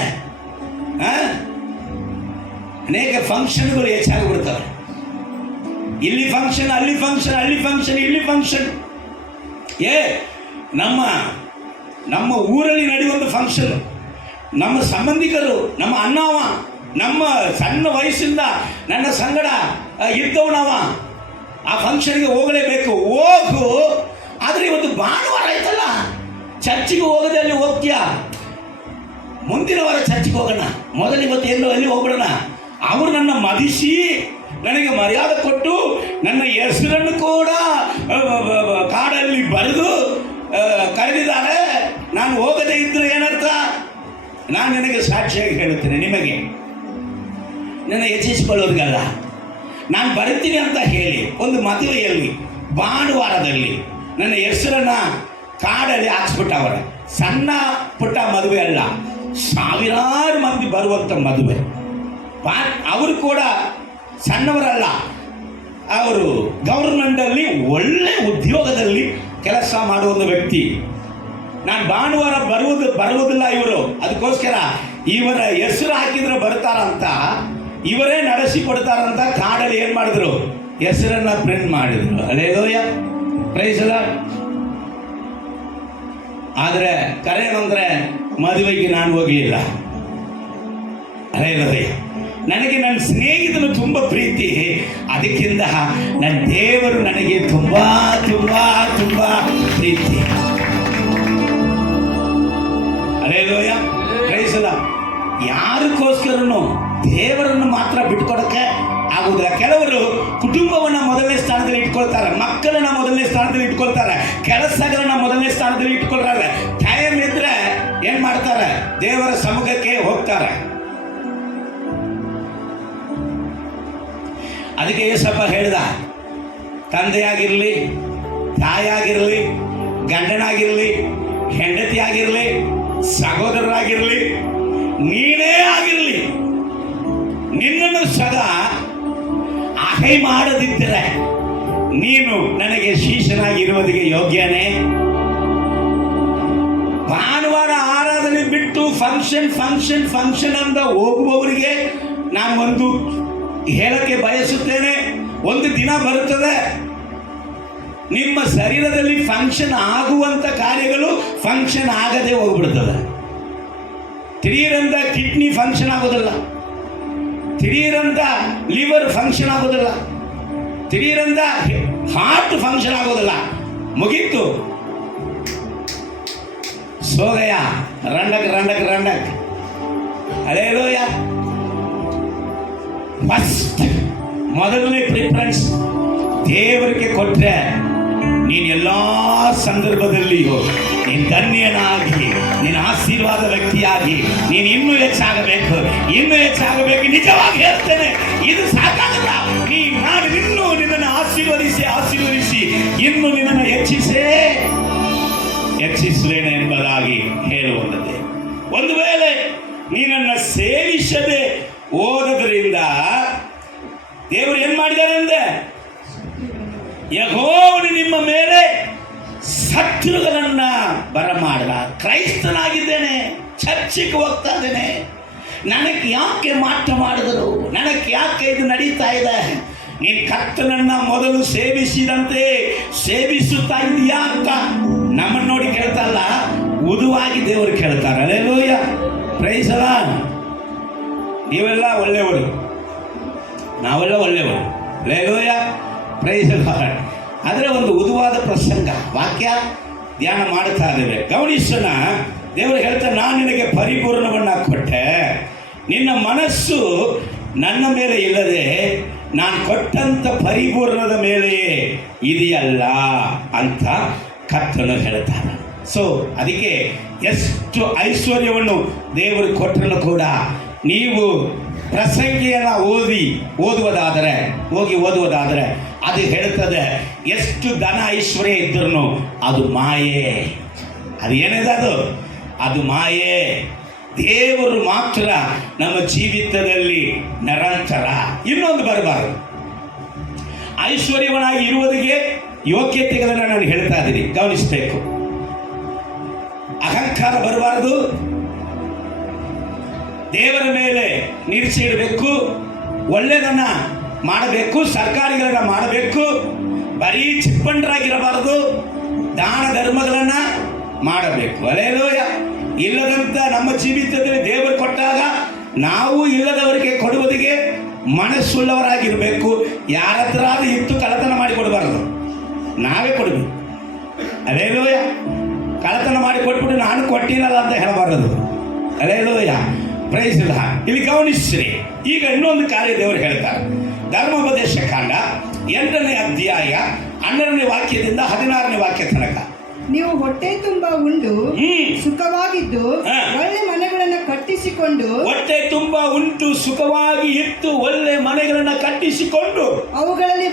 ಅನೇಕ ಫಂಕ್ಷನ್ಗಳು ಹೆಚ್ಚಾಗಿ ಬಿಡ್ತವೆ. ಇಲ್ಲಿ ಫಂಕ್ಷನ್, ಅಲ್ಲಿ ಫಂಕ್ಷನ್, ಅಲ್ಲಿ ಫಂಕ್ಷನ್, ಇಲ್ಲಿ ಫಂಕ್ಷನ್. ನಮ್ಮ ಊರಲ್ಲಿ ನಡೆಯುವಂಥ ಫಂಕ್ಷನ್, ನಮ್ಮ ಸಂಬಂಧಿಕರು, ನಮ್ಮ ಅಣ್ಣವ, ನಮ್ಮ ಸಣ್ಣ ವಯಸ್ಸಿಂದ ನನ್ನ ಸಂಗಡ ಇದ್ದವನವ, ಆ ಫಂಕ್ಷನ್ಗೆ ಹೋಗಲೇಬೇಕು. ಹೋಗು. ಆದರೆ ಇವತ್ತು ಭಾನುವಾರ ಆಯ್ತಲ್ಲ, ಚರ್ಚಿಗೆ ಹೋಗದೆ ಅಲ್ಲಿ ಹೋಗ್ತೀಯ. ಮುಂದಿನ ವಾರ ಚರ್ಚಿಗೆ ಹೋಗೋಣ, ಮೊದಲು ಇವತ್ತು ಎಲ್ಲೋ ಅಲ್ಲಿ ಹೋಗ್ಬಿಡೋಣ. ಅವರು ನನ್ನ ಮದಿಸಿ ನನಗೆ ಮರ್ಯಾದೆ ಕೊಟ್ಟು ನನ್ನ ಹೆಸರನ್ನು ಕೂಡ ಕಾಡಲ್ಲಿ ಬರೆದು ಕರೆದಿದ್ದಾರೆ. ನಾನು ಹೋಗದೇ ಇದ್ರೆ ಏನರ್ಥ? ನಾನು ನಿನಗೆ ಸಾಕ್ಷಿಯಾಗಿ ಹೇಳುತ್ತೇನೆ, ನಿಮಗೆ ನನ್ನ ಹೆಚ್ಚಿಸಿಕೊಳ್ಳೋರಿಗಲ್ಲ. ನಾನು ಬರ್ತೀನಿ ಅಂತ ಹೇಳಿ ಒಂದು ಮದುವೆಯಲ್ಲಿ ಭಾನುವಾರದಲ್ಲಿ ನನ್ನ ಹೆಸರನ್ನು ಕಾಡಲ್ಲಿ ಹಾಕ್ಸ್ಬಿಟ್ಟವರೆ. ಸಣ್ಣ ಪುಟ್ಟ ಮದುವೆ ಅಲ್ಲ, ಸಾವಿರಾರು ಮಂದಿ ಬರುವಂಥ ಮದುವೆ. ಅವರು ಕೂಡ ಸಣ್ಣವರಲ್ಲ, ಅವರು ಗೌರ್ಮೆಂಟಲ್ಲಿ ಒಳ್ಳೆ ಉದ್ಯೋಗದಲ್ಲಿ ಕೆಲಸ ಮಾಡುವ ವ್ಯಕ್ತಿ. ನಾನು ಭಾನುವಾರ ಬರುವುದಿಲ್ಲ ಇವರು, ಅದಕ್ಕೋಸ್ಕರ ಇವರ ಹೆಸರು ಹಾಕಿದ್ರೆ ಬರ್ತಾರಂತ, ಇವರೇ ನಡೆಸಿಕೊಡ್ತಾರಂತ ಕಾಡಲ್ಲಿ ಏನು ಮಾಡಿದ್ರು, ಹೆಸರನ್ನ ಪ್ರಿಂಟ್ ಮಾಡಿದ್ರು. Hallelujah, praise the Lord. ಆದರೆ ಕರೆಯಂದ್ರೆ ಮದುವೆಗೆ ನಾನು ಹೋಗಲಿಲ್ಲ. ಹಲ್ಲೆಲೂಯಾ. ನನಗೆ ನನ್ನ ಸ್ನೇಹಿತನು ತುಂಬ ಪ್ರೀತಿ, ಅದಕ್ಕಿಂತ ನನ್ನ ದೇವರು ನನಗೆ ತುಂಬಾ ತುಂಬಾ ತುಂಬಾ ಪ್ರೀತಿ. Hallelujah, praise the lord. ಯಾರಿಗೋಸ್ಕರನು ದೇವರನ್ನು ಮಾತ್ರ ಬಿಟ್ಕೊಡಕ್ಕೆ ಆಗುವುದಿಲ್ಲ. ಕೆಲವರು ಕುಟುಂಬವನ್ನ ಮೊದಲನೇ ಸ್ಥಾನದಲ್ಲಿ ಇಟ್ಕೊಳ್ತಾರೆ, ಮಕ್ಕಳನ್ನ ಮೊದಲನೇ ಸ್ಥಾನದಲ್ಲಿ ಇಟ್ಕೊಳ್ತಾರೆ, ಕೆಲಸಗಳನ್ನ ಮೊದಲನೇ ಸ್ಥಾನದಲ್ಲಿ ಇಟ್ಕೊಳ್ತಾರೆ. ಟೈಮ್ ಇದ್ರೆ ಏನ್ ಮಾಡ್ತಾರೆ, ದೇವರ ಸಮ್ಮುಖಕ್ಕೆ ಹೋಗ್ತಾರೆ. ಅದಕ್ಕೆ ಯೇಸಪ್ಪ ಹೇಳಿದ, ತಂದೆಯಾಗಿರಲಿ, ತಾಯಿಯಾಗಿರಲಿ, ಗಂಡನಾಗಿರಲಿ, ಹೆಂಡತಿಯಾಗಿರಲಿ, ಸಹೋದರರಾಗಿರಲಿ, ನೀನೇ ಆಗಿರಲಿ, ನಿನ್ನನ್ನು ಸದಾ ಅಹೈ ಮಾಡದಿದ್ದರೆ ನೀನು ನನಗೆ ಶಿಷ್ಯನಾಗಿರುವುದಕ್ಕೆ ಯೋಗ್ಯನೇ? ಭಾನುವಾರ ಆರಾಧನೆ ಬಿಟ್ಟು ಫಂಕ್ಷನ್ ಫಂಕ್ಷನ್ ಫಂಕ್ಷನ್ ಅಂತ ಹೋಗುವವರಿಗೆ ನಾನು ಒಂದು ಹೇಳಕ್ಕೆ ಬಯಸುತ್ತೇನೆ. ಒಂದು ದಿನ ಬರುತ್ತದೆ, ನಿಮ್ಮ ಶರೀರದಲ್ಲಿ ಫಂಕ್ಷನ್ ಆಗುವಂತ ಕಾರ್ಯಗಳು ಫಂಕ್ಷನ್ ಆಗದೆ ಹೋಗ್ಬಿಡ್ತದೆ. ತಿಡೀರಂತ ಕಿಡ್ನಿ ಫಂಕ್ಷನ್ ಆಗೋದಿಲ್ಲ, ತಿಡೀರಂತ ಲಿವರ್ ಫಂಕ್ಷನ್ ಆಗೋದಿಲ್ಲ, ತಿಡೀರಂತ ಹಾರ್ಟ್ ಫಂಕ್ಷನ್ ಆಗೋದಿಲ್ಲ. ಮುಗೀತು, ಸೋಗಯ ರಂಡಕ್ ರಂಡಕ್ ರಂಡಕ್. ಹಲ್ಲೆಲೂಯಾ. ಫಸ್ಟ್ ಮೊದಲನೇ ಪ್ರಿಫರೆನ್ಸ್ ದೇವರಿಗೆ ಕೊಟ್ರೆ ನೀನು ಎಲ್ಲಾ ಸಂದರ್ಭದಲ್ಲಿಯೂ ನೀನು ಧನ್ಯನಾಗಿ ನೀನು ಆಶೀರ್ವಾದ ವ್ಯಕ್ತಿಯಾಗಿ ನೀನು ಇನ್ನೂ ಹೆಚ್ಚಾಗಬೇಕು, ಇನ್ನೂ ಹೆಚ್ಚಾಗಬೇಕು. ನಿಜವಾಗಿ ಹೇಳ್ತೇನೆ, ಇದು ಸಾಕಾಗಲ್ಲ. ನಾನು ಇನ್ನೂ ನಿನ್ನನ್ನು ಆಶೀರ್ವದಿಸಿ ಇನ್ನೂ ನಿನ್ನನ್ನು ಹೆಚ್ಚಿಸುವೇನೆ ಎಂಬುದಾಗಿ ಹೇಳುವಂಥದ್ದೇ. ಒಂದು ವೇಳೆ ನೀನನ್ನು ಸೇವಿಸದೆ ಹೋದದ್ರಿಂದ ದೇವರು ಏನ್ ಮಾಡಿದ್ದಾರೆ ಅಂದ್ರೆ, ಯೆಹೋವನು ನಿಮ್ಮ ಮೇಲೆ ಶತ್ರುಗಳನ್ನ ಬರಮಾಡಲ. ಕ್ರೈಸ್ತನಾಗಿದ್ದೇನೆ, ಚರ್ಚಿಗೆ ಹೋಗ್ತಾ ಇದ್ದೇನೆ, ನನಗೆ ಯಾಕೆ ಮಾಟ ಮಾಡಿದರು, ನನಗೆ ಯಾಕೆ ಇದು ನಡೀತಾ ಇದೆ? ನೀನು ಕರ್ತನನ್ನ ಮೊದಲು ಸೇವಿಸಿದಂತೆ ಸೇವಿಸುತ್ತಾ ಇದೆಯಾ ಅಂತ ನಮ್ಮನ್ನು ನೋಡಿ ಕೇಳ್ತಲ್ಲ, ಉದುವಾಗಿ ದೇವರು ಕೇಳ್ತಾರೆ. Hallelujah, praise the Lord. ನೀವೆಲ್ಲ ಒಳ್ಳೆಯವರು, ನಾವೆಲ್ಲ ಒಳ್ಳೆಯವರು. Hallelujah, praise the Lord. ಆದರೆ ಒಂದು ಉದುವಾದ ಪ್ರಸಂಗ ವಾಕ್ಯ ಧ್ಯಾನ ಮಾಡ್ತಾ ಇದ್ದೇವೆ, ಗಮನಿಸೋಣ. ದೇವರು ಹೇಳ್ತಾರೆ, ನಾನು ನಿನಗೆ ಪರಿಪೂರ್ಣವನ್ನು ಕೊಟ್ಟೆ, ನಿನ್ನ ಮನಸ್ಸು ನನ್ನ ಮೇಲೆ ಇಲ್ಲದೆ ನಾನು ಕೊಟ್ಟಂಥ ಪರಿಪೂರ್ಣದ ಮೇಲೆಯೇ ಇದೆಯಲ್ಲ ಅಂತ ಕರ್ತನು ಹೇಳ್ತಾನೆ. ಸೊ ಅದಕ್ಕೆ ಎಷ್ಟು ಐಶ್ವರ್ಯವನ್ನು ದೇವರು ಕೊಟ್ಟರು ಕೂಡ ನೀವು ಪ್ರಸಂಗಿಯನ್ನು ಓದುವುದಾದರೆ ಅದು ಹೇಳ್ತದೆ, ಎಷ್ಟು ಧನ ಐಶ್ವರ್ಯ ಇದ್ರೂ ಅದು ಮಾಯೆ. ಅದು ಏನಿದೆ, ಅದು ಮಾಯೆ. ದೇವರು ಮಾತ್ರ ನಮ್ಮ ಜೀವಿತದಲ್ಲಿ ನಿರಂತರ. ಇನ್ನೊಂದು ಬರಬಾರದು, ಐಶ್ವರ್ಯವನಾಗಿ ಇರುವುದಕ್ಕೆ ಯೋಗ್ಯತೆಗಳನ್ನು ನಾನು ಹೇಳ್ತಾ ಇದ್ದೀನಿ, ಗಮನಿಸಬೇಕು. ಅಹಂಕಾರ ಬರಬಾರದು, ದೇವರ ಮೇಲೆ ನಿರೀಕ್ಷೆ ಇಡಬೇಕು, ಒಳ್ಳೆಯದನ್ನ ಮಾಡಬೇಕು, ಸರ್ಕಾರಿಗಳನ್ನ ಮಾಡಬೇಕು, ಬರೀ ಚಿಪ್ಪಂಡರಾಗಿರಬಾರದು, ದಾನ ಧರ್ಮಗಳನ್ನ ಮಾಡಬೇಕು. ಹಲ್ಲೆಲೂಯಾ. ಇಲ್ಲದಂತ ನಮ್ಮ ಜೀವಿತದಲ್ಲಿ ದೇವರು ಕೊಟ್ಟಾಗ ನಾವು ಇಲ್ಲದವರಿಗೆ ಕೊಡುವುದಕ್ಕೆ ಮನಸ್ಸುಳ್ಳವರಾಗಿರಬೇಕು. ಯಾರ ಹತ್ರ ಇತ್ತು ಕಳ್ಳತನ ಮಾಡಿ ಕೊಡಬಾರದು, ನಾವೇ ಕೊಡಬೇಕು. ಹಲ್ಲೆಲೂಯಾ. ಕಳ್ಳತನ ಮಾಡಿ ಕೊಟ್ಬಿಟ್ಟು ನಾನು ಕೊಟ್ಟಿನಲ್ಲ ಅಂತ ಹೇಳಬಾರದು. Hallelujah, praise the lord. ಇಲ್ಲಿ ಗಮನಿಸ್ರಿ, ಈಗ ಇನ್ನೊಂದು ಕಾರ್ಯ ದೇವರು ಹೇಳ್ತಾರೆ. ಧರ್ಮೋಪದೇಶ ಕಾಂಡ 8ನೇ ಅಧ್ಯಾಯ 12ನೇ ವಾಕ್ಯದಿಂದ 16ನೇ ವಾಕ್ಯ ತನಕ. ನೀವು ಹೊಟ್ಟೆ ತುಂಬ ಉಂಡು ಸುಖವಾಗಿದ್ದು ಒಳ್ಳೆ ಮನೆಗಳನ್ನು ಕಟ್ಟಿಸಿಕೊಂಡು, ಹೊಟ್ಟೆ ತುಂಬ ಉಂಟು ಸುಖವಾಗಿ ಇತ್ತು ಒಳ್ಳೆ ಮನೆಗಳನ್ನು ಕಟ್ಟಿಸಿಕೊಂಡು, ಅವುಗಳಲ್ಲಿ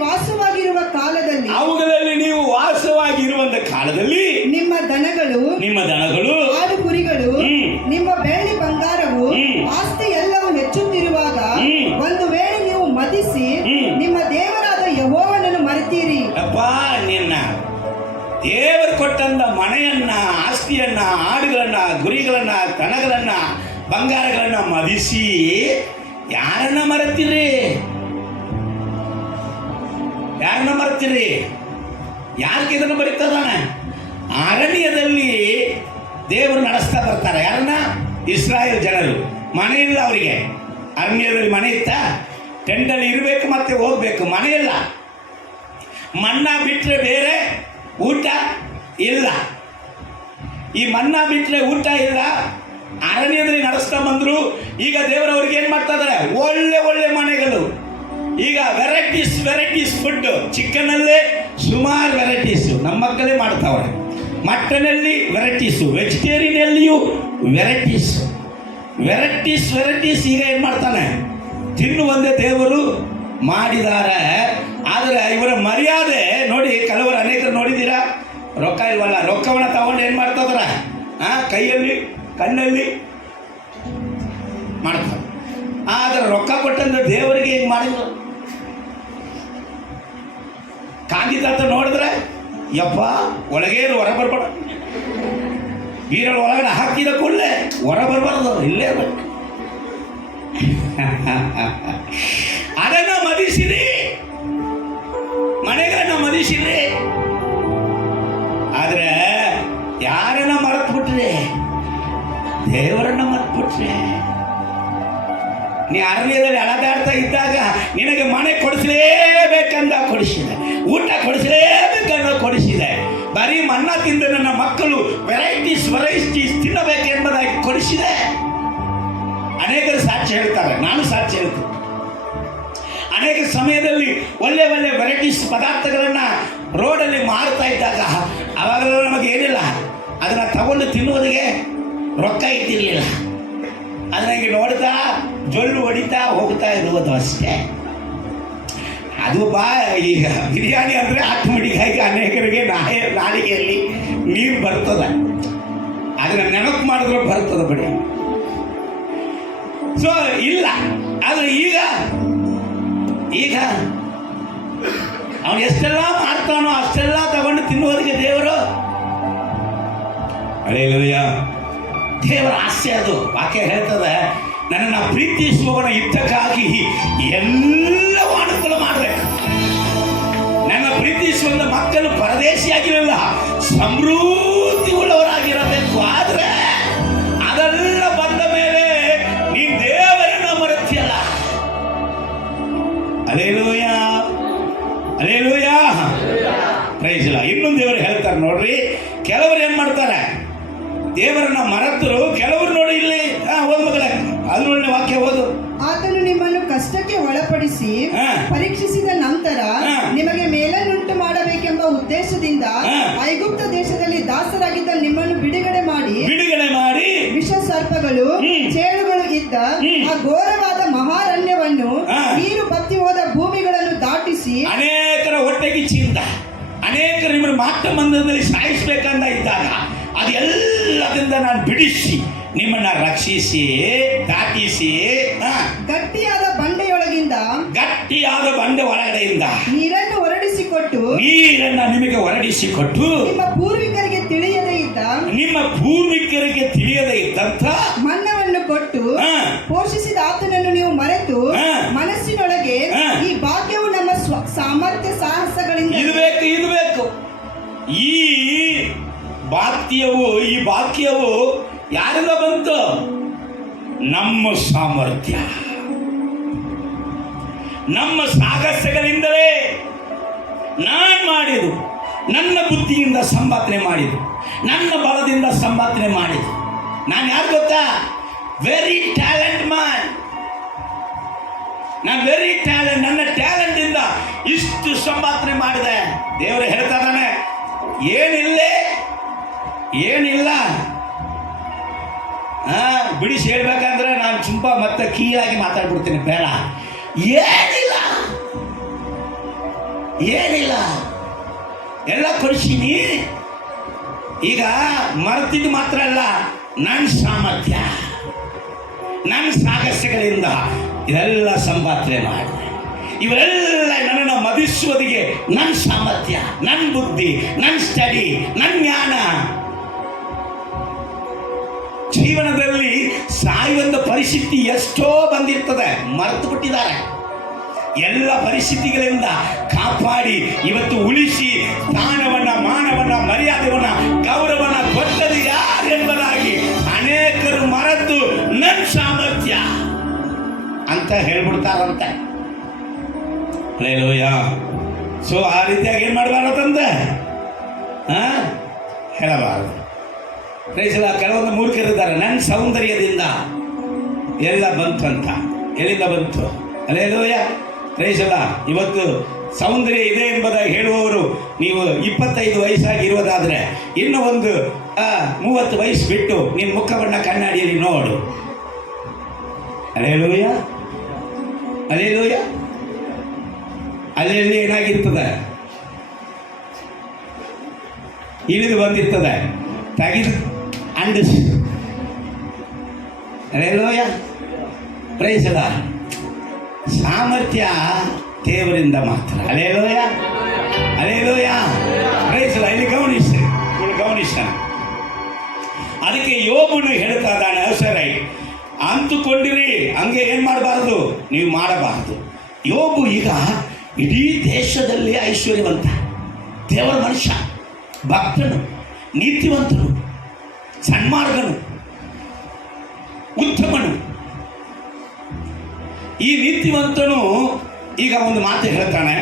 ನೀವು ವಾಸವಾಗಿರುವಂತ ಕಾಲದಲ್ಲಿ ನಿಮ್ಮ ದನಗಳು ಆಡು ಕುರಿಗಳು ನಿಮ್ಮ ಬೆಳ್ಳಿ ಬಂಗಾರವು ಆಸ್ತಿ ಎಲ್ಲವೂ ಹೆಚ್ಚುತ್ತಿರುವಾಗ ಒಂದು ವೇಳೆ ನೀವು ಮದಿಸಿ ನಿಮ್ಮ ದೇವರಾದ ಯೆಹೋವನನ್ನು ಮರೆತೀರಿ. ಅಪ್ಪ, ನಿನ್ನ ದೇವರು ಕೊಟ್ಟಂತ ಮನೆಯನ್ನ, ಆಸ್ತಿಯನ್ನ, ಆಡುಗಳನ್ನ, ಗುರಿಗಳನ್ನ, ದನಗಳನ್ನ, ಬಂಗಾರಗಳನ್ನ ಮದಿಸಿ ಯಾರನ್ನ ಮರೆತೀರಿ? ಯಾರಿಗೆ ಇದನ್ನು ಬರೀತಾನೆ? ಅರಣ್ಯದಲ್ಲಿ ದೇವರು ನಡೆಸ್ತಾ ಬರ್ತಾರೆ. ಯಾರನ್ನ? ಇಸ್ರಾಯೇಲ್ ಜನರು. ಮನೆ ಇಲ್ಲ ಅವರಿಗೆ. ಅರಣ್ಯದಲ್ಲಿ ಮನೆ ಇತ್ತ? ಟೆಂಟಲ್ಲಿ ಇರಬೇಕು, ಮತ್ತೆ ಹೋಗ್ಬೇಕು. ಮನೆಯಿಲ್ಲ. ಮನ್ನಾ ಬಿಟ್ಟರೆ ಬೇರೆ ಊಟ ಇಲ್ಲ. ಈ ಮನ್ನಾ ಬಿಟ್ಟರೆ ಊಟ ಇಲ್ಲ. ಅರಣ್ಯದಲ್ಲಿ ನಡೆಸ್ತಾ ಬಂದ್ರು. ಈಗ ದೇವರವ್ರಿಗೆ ಏನು ಮಾಡ್ತಾ ಇದ್ದಾರೆ? ಒಳ್ಳೆ ಒಳ್ಳೆ ಮನೆಗಳು. ಈಗ ವೆರೈಟೀಸ್ ಫುಡ್. ಚಿಕನಲ್ಲೇ ಸುಮಾರು ವೆರೈಟೀಸು ನಮ್ಮ ಮಕ್ಕಳೇ ಮಾಡ್ತಾವ್ರೆ. ಮಟನಲ್ಲಿ ವೆರೈಟೀಸು, ವೆಜಿಟೇರಿಯನ್ನಲ್ಲಿಯೂ ವೆರೈಟೀಸ್. ಈಗ ಏನು ಮಾಡ್ತಾನೆ? ತಿನ್ನುವಂತೆ ದೇವರು ಮಾಡಿದ್ದಾರೆ. ಆದರೆ ಇವರ ಮರ್ಯಾದೆ ನೋಡಿ, ಕೆಲವರು ಅನೇಕರು ನೋಡಿದ್ದೀರಾ, ರೊಕ್ಕ ಇಲ್ವಲ್ಲ, ರೊಕ್ಕವನ್ನು ತಗೊಂಡು ಏನು ಮಾಡ್ತಾರ? ಕೈಯಲ್ಲಿ ಕಣ್ಣಲ್ಲಿ ಮಾಡ್ತಾರೆ. ಆದರೆ ರೊಕ್ಕ ಕೊಟ್ಟಂದ್ರೆ ದೇವರಿಗೆ ಹಿಂಗೆ ಮಾಡಿದ್ರು. ಕಾಂಗಿತಾತ ನೋಡಿದ್ರೆ ಯಪ್ಪ ಒಳಗೆ ಹೊರ ಬರ್ಬೇಡ, ಬೀರಳ ಒಳಗಡೆ ಹಾಕಿದ ಕೂಡಲೇ ಹೊರ ಬರಬಾರ್ದು, ಇಲ್ಲೇ ಇರ್ಬೇಕು. ಅದನ್ನ ಮದಿಸಿರಿ, ಮನೆಗಳನ್ನ ಮದಿಸಿರಿ. ಆದ್ರೆ ಯಾರನ್ನ ಮರೆತುಬಿಟ್ರೆ? ದೇವರನ್ನ ಮರೆತುಬಿಟ್ರೆ. ನೀ ಅರಣ್ಯದಲ್ಲಿ ಅಳದಾಡ್ತಾ ಇದ್ದಾಗ ನಿನಗೆ ಮನೆ ಕೊಡಿಸಲೇಬೇಕಂದ ಕೊಡಿಸಿದೆ, ಊಟ ಕೊಡಿಸಲೇಬೇಕಂದ ಕೊಡಿಸಿದೆ. ಬರೀ ಮನ್ನ ತಿಂದ ನನ್ನ ಮಕ್ಕಳು ವೆರೈಟೀಸ್ ತಿನ್ನಬೇಕೆಂಬುದಾಗಿ ಕೊಡಿಸಿದೆ. ಅನೇಕರು ಸಾಕ್ಷಿ ಹೇಳ್ತಾರೆ, ನಾನು ಸಾಕ್ಷಿ ಹೇಳ್ತೀನಿ. ಅನೇಕ ಸಮಯದಲ್ಲಿ ಒಳ್ಳೆ ಒಳ್ಳೆ ವೆರೈಟೀಸ್ ಪದಾರ್ಥಗಳನ್ನು ರೋಡಲ್ಲಿ ಮಾರ್ತಾ ಇದ್ದಾಗ ಅವಾಗೆಲ್ಲ ನಮಗೆ ಏನಿಲ್ಲ, ಅದನ್ನು ತಗೊಂಡು ತಿನ್ನುವುದಕ್ಕೆ ರೊಕ್ಕ ಇದ್ದಿರಲಿಲ್ಲ. ಅದನ್ನಾಗಿ ನೋಡ್ತಾ ಜೊಳ್ಳು ಹೊಡಿತಾ ಹೋಗ್ತಾ ಇರುವುದು ಅಷ್ಟೇ. ಅದು ಈಗ ಬಿರಿಯಾನಿ ಅಂದರೆ ಆಟೋಮೆಟಿಕ್ಕಾಗಿ ಅನೇಕರಿಗೆ ನಾಲಿಗೆಯಲ್ಲಿ ನೀರು ಬರ್ತದೆ, ಅದನ್ನು ನೆನಪು ಮಾಡಿದ್ರೆ ಬರ್ತದೆ ಬಿಡಿ. ಸೊ ಇಲ್ಲ, ಆದರೆ ಈಗ ಅವನು ಎಷ್ಟೆಲ್ಲ ಮಾಡ್ತಾನೋ ಅಷ್ಟೆಲ್ಲ ತಗೊಂಡು ತಿನ್ನುವುದಕ್ಕೆ ದೇವರು ಹಲ್ಲೆಲೂಯಾ, ದೇವರ ಆಸೆ ಅದು. ವಾಕ್ಯ ಹೇಳ್ತದೆ, ನನ್ನನ್ನು ಪ್ರೀತಿಸುವವನ ಯುದ್ಧಕ್ಕಾಗಿ ಎಲ್ಲವೂ ಅನುಕೂಲ ಮಾಡಬೇಕು. ನನ್ನ ಪ್ರೀತಿಸುವಂತ ಮಕ್ಕಳು ಪರದೇಶಿಯಾಗಿರಲ್ಲ, ಸಮೃದ್ಧಿ ಉಳ್ಳವರಾಗಿರಬೇಕು. ಆದರೆ ಅದೆಲ್ಲ ಬಂದ ಮೇಲೆ ನೀನು ದೇವರನ್ನ ಮರೆತಿಯಲ್ಲ. Hallelujah, hallelujah, praise the lord. ಇನ್ನೊಂದು ದೇವರು ಹೇಳ್ತಾರೆ ನೋಡ್ರಿ, ಕೆಲವರು ಏನ್ ಮಾಡ್ತಾರೆ, ದೇವರನ್ನ ಮರೆತರು. ಕೆಲವರು ನೋಡಿ ಇಲ್ಲಿ ಓದ್ ಮಗಳೇ, ಅದು ನೋಡಿ ವಾಕ್ಯ ಓದು. ಆತನು ನಿಮ್ಮನ್ನು ಕಷ್ಟಕ್ಕೆ ಒಳಪಡಿಸಿ ಪರೀಕ್ಷಿಸಿದ ನಂತರ ನಿಮಗೆ ಮೇಲನ್ನುಂಟು ಮಾಡಬೇಕೆಂಬ ಉದ್ದೇಶದಿಂದ ಐಗುಪ್ತ ದೇಶದಲ್ಲಿ ದಾಸರಾಗಿದ್ದ ನಿಮ್ಮನ್ನು ಬಿಡುಗಡೆ ಮಾಡಿ ವಿಷ ಸರ್ಪಗಳು ಚೇಳುಗಳು ಇದ್ದ ಆ ಘೋರವಾದ ಮಹಾರಣ್ಯವನ್ನು ನೀರು ಬತ್ತಿ ಹೋದ ಭೂಮಿಗಳನ್ನು ದಾಟಿಸಿ ಅನೇಕರ ಹೊಟ್ಟೆಗಿಚ್ಚಿಂದ ಅನೇಕರು ನಿಮ್ಮನ್ನು ಮಾತ್ರ ಮಂದಿರದಲ್ಲಿ ಸಾಯಿಸಬೇಕಂತ ಇದ್ದಾಗ ಅದೆಲ್ಲದಿಂದ ನಾನು ಬಿಡಿಸಿ ನಿಮ್ಮನ್ನ ರಕ್ಷಿಸಿ ದಾಟಿಸಿ ಗಟ್ಟಿಯಾದ ಬಂಡೆ ಒಳಗಡೆಯಿಂದ ನೀರನ್ನು ನಿಮಗೆ ಹೊರಡಿಸಿಕೊಟ್ಟು ನಿಮ್ಮ ಪೂರ್ವಿಕರಿಗೆ ತಿಳಿಯದೇ ಇದ್ದಂಥ ಮನ್ನವನ್ನು ಕೊಟ್ಟು ಪೋಷಿಸಿದ ಆತನನ್ನು ನೀವು ಮರೆತು ಮನಸ್ಸಿನೊಳಗೆ ಈ ಭಾಗ್ಯವು ನಮ್ಮ ಸಾಮರ್ಥ್ಯ ಸಾಹಸಗಳಿಂದ ಇರಬೇಕು. ಈ ಭಾಗ್ಯವು ಯಾರಿಂದ ಬಂತು? ನಮ್ಮ ಸಾಮರ್ಥ್ಯ, ನಮ್ಮ ಸಾಹಸಗಳಿಂದಲೇ ನಾನು ಮಾಡಿದ್ದು, ನನ್ನ ಬುದ್ಧಿಯಿಂದ ಸಂಪಾದನೆ ಮಾಡಿದ್ದು, ನನ್ನ ಬಲದಿಂದ ಸಂಪಾದನೆ ಮಾಡಿದ್ದು. ನಾನು ಯಾರು ಗೊತ್ತಾ? Very talent man. ನಾನು ವೆರಿ ಟ್ಯಾಲೆಂಟ್. ನನ್ನ ಟ್ಯಾಲೆಂಟ್ ಇಂದ ಇಷ್ಟು ಸಂಪಾದನೆ ಮಾಡಿದೆ. ದೇವರು ಹೇಳ್ತಾ ಇದ್ದಾನೆ, ಏನಿಲ್ಲ. ಬಿಡಿಸಿ ಹೇಳ್ಬೇಕಂದ್ರೆ ನಾನು ತುಂಬಾ ಮತ್ತೆ ಕೀಳಾಗಿ ಮಾತಾಡ್ಬಿಡ್ತೀನಿ, ಬೇಡ. ಏನಿಲ್ಲ ಎಲ್ಲ ಕೊಡಿಸೀನಿ. ಈಗ ಮರೆತಿದ್ದು ಮಾತ್ರ ಅಲ್ಲ, ನನ್ನ ಸಾಮರ್ಥ್ಯ, ನನ್ನ ಸಾಹಸಗಳಿಂದ ಇದೆಲ್ಲ ಸಂಪಾದನೆ ಮಾಡಿದೆ. ಇವೆಲ್ಲ ನನ್ನನ್ನು ಮದಿಸುವುದಿಗೆ ನನ್ನ ಸಾಮರ್ಥ್ಯ, ನನ್ನ ಬುದ್ಧಿ, ನನ್ನ ಸ್ಟಡಿ, ನನ್ನ ಜ್ಞಾನ. ಜೀವನದಲ್ಲಿ ಸಾಯುವಂತ ಪರಿಸ್ಥಿತಿ ಎಷ್ಟೋ ಬಂದಿರ್ತದೆ, ಮರೆತು ಬಿಟ್ಟಿದ್ದಾರೆ. ಎಲ್ಲ ಪರಿಸ್ಥಿತಿಗಳಿಂದ ಕಾಪಾಡಿ ಇವತ್ತು ಉಳಿಸಿ ಸ್ಥಾನವನ್ನ, ಮಾನವನ್ನ, ಮರ್ಯಾದೆವನ್ನ, ಗೌರವನ ಕೊಟ್ಟದು ಯಾರೆಂಬುದಾಗಿ ಅನೇಕರು ಮರೆತು ನನ್ನ ಸಾಮರ್ಥ್ಯ ಅಂತ ಹೇಳ್ಬಿಡ್ತಾರಂತೆ. ಹಲ್ಲೆಲೂಯಾ. ಸೊ ಆ ರೀತಿಯಾಗಿ ಏನ್ ಮಾಡಬಾರದಂತೆ ಹೇಳಬಾರದು. ಕೆಲವೊಂದು ಮೂರ್ಖರಿದ್ದಾರೆ, ನನ್ನ ಸೌಂದರ್ಯದಿಂದ ಎಲ್ಲ ಬಂತು ಅಂತ. ಎಲ್ಲಿಂದ ಬಂತು? Hallelujah, praise the Lord. ಇವತ್ತು ಸೌಂದರ್ಯ ಇದೆ ಎಂಬುದಾಗಿ ಹೇಳುವವರು ನೀವು 25 ವಯಸ್ಸಾಗಿ ಇರುವುದಾದ್ರೆ ಇನ್ನು ಒಂದು 30 ವಯಸ್ಸು ಬಿಟ್ಟು ನಿಮ್ಮ ಮುಖವನ್ನ ಕನ್ನಡಿಯಲ್ಲಿ ನೋಡು. Hallelujah, hallelujah. ಅಲ್ಲಿ ಏನಾಗಿರ್ತದೆ? ಇಳಿದು ಬಂದಿರ್ತದೆ, ತೆಗೆದು ಅಂಡಿಸ್. Hallelujah, praise the lord. ಸಾಮರ್ಥ್ಯ ದೇವರಿಂದ ಮಾತ್ರ. Hallelujah, hallelujah, praise the lord. ಇಲ್ಲಿ ಗಮನಿಸಿ. ಅದಕ್ಕೆ ಯೋಬನು ಹೇಳ್ತಾ ಇದ್ದಾನೆ, ಸರಿ ಅಂತುಕೊಂಡಿರಿ, ಹಂಗೆ ಏನು ಮಾಡಬಾರ್ದು, ನೀವು ಮಾಡಬಾರ್ದು. ಯೋಬು ಈಗ ಇಡೀ ದೇಶದಲ್ಲಿ ಐಶ್ವರ್ಯವಂತ, ದೇವರ ಮನುಷ್ಯ, ಭಕ್ತನು, ನೀತಿವಂತನು, ಸನ್ಮಾರ್ಗನು, ಉತ್ತಮನು. ಈ ನೀತಿವಂತನು ಈಗ ಒಂದು ಮಾತು ಹೇಳ್ತಾನೆ,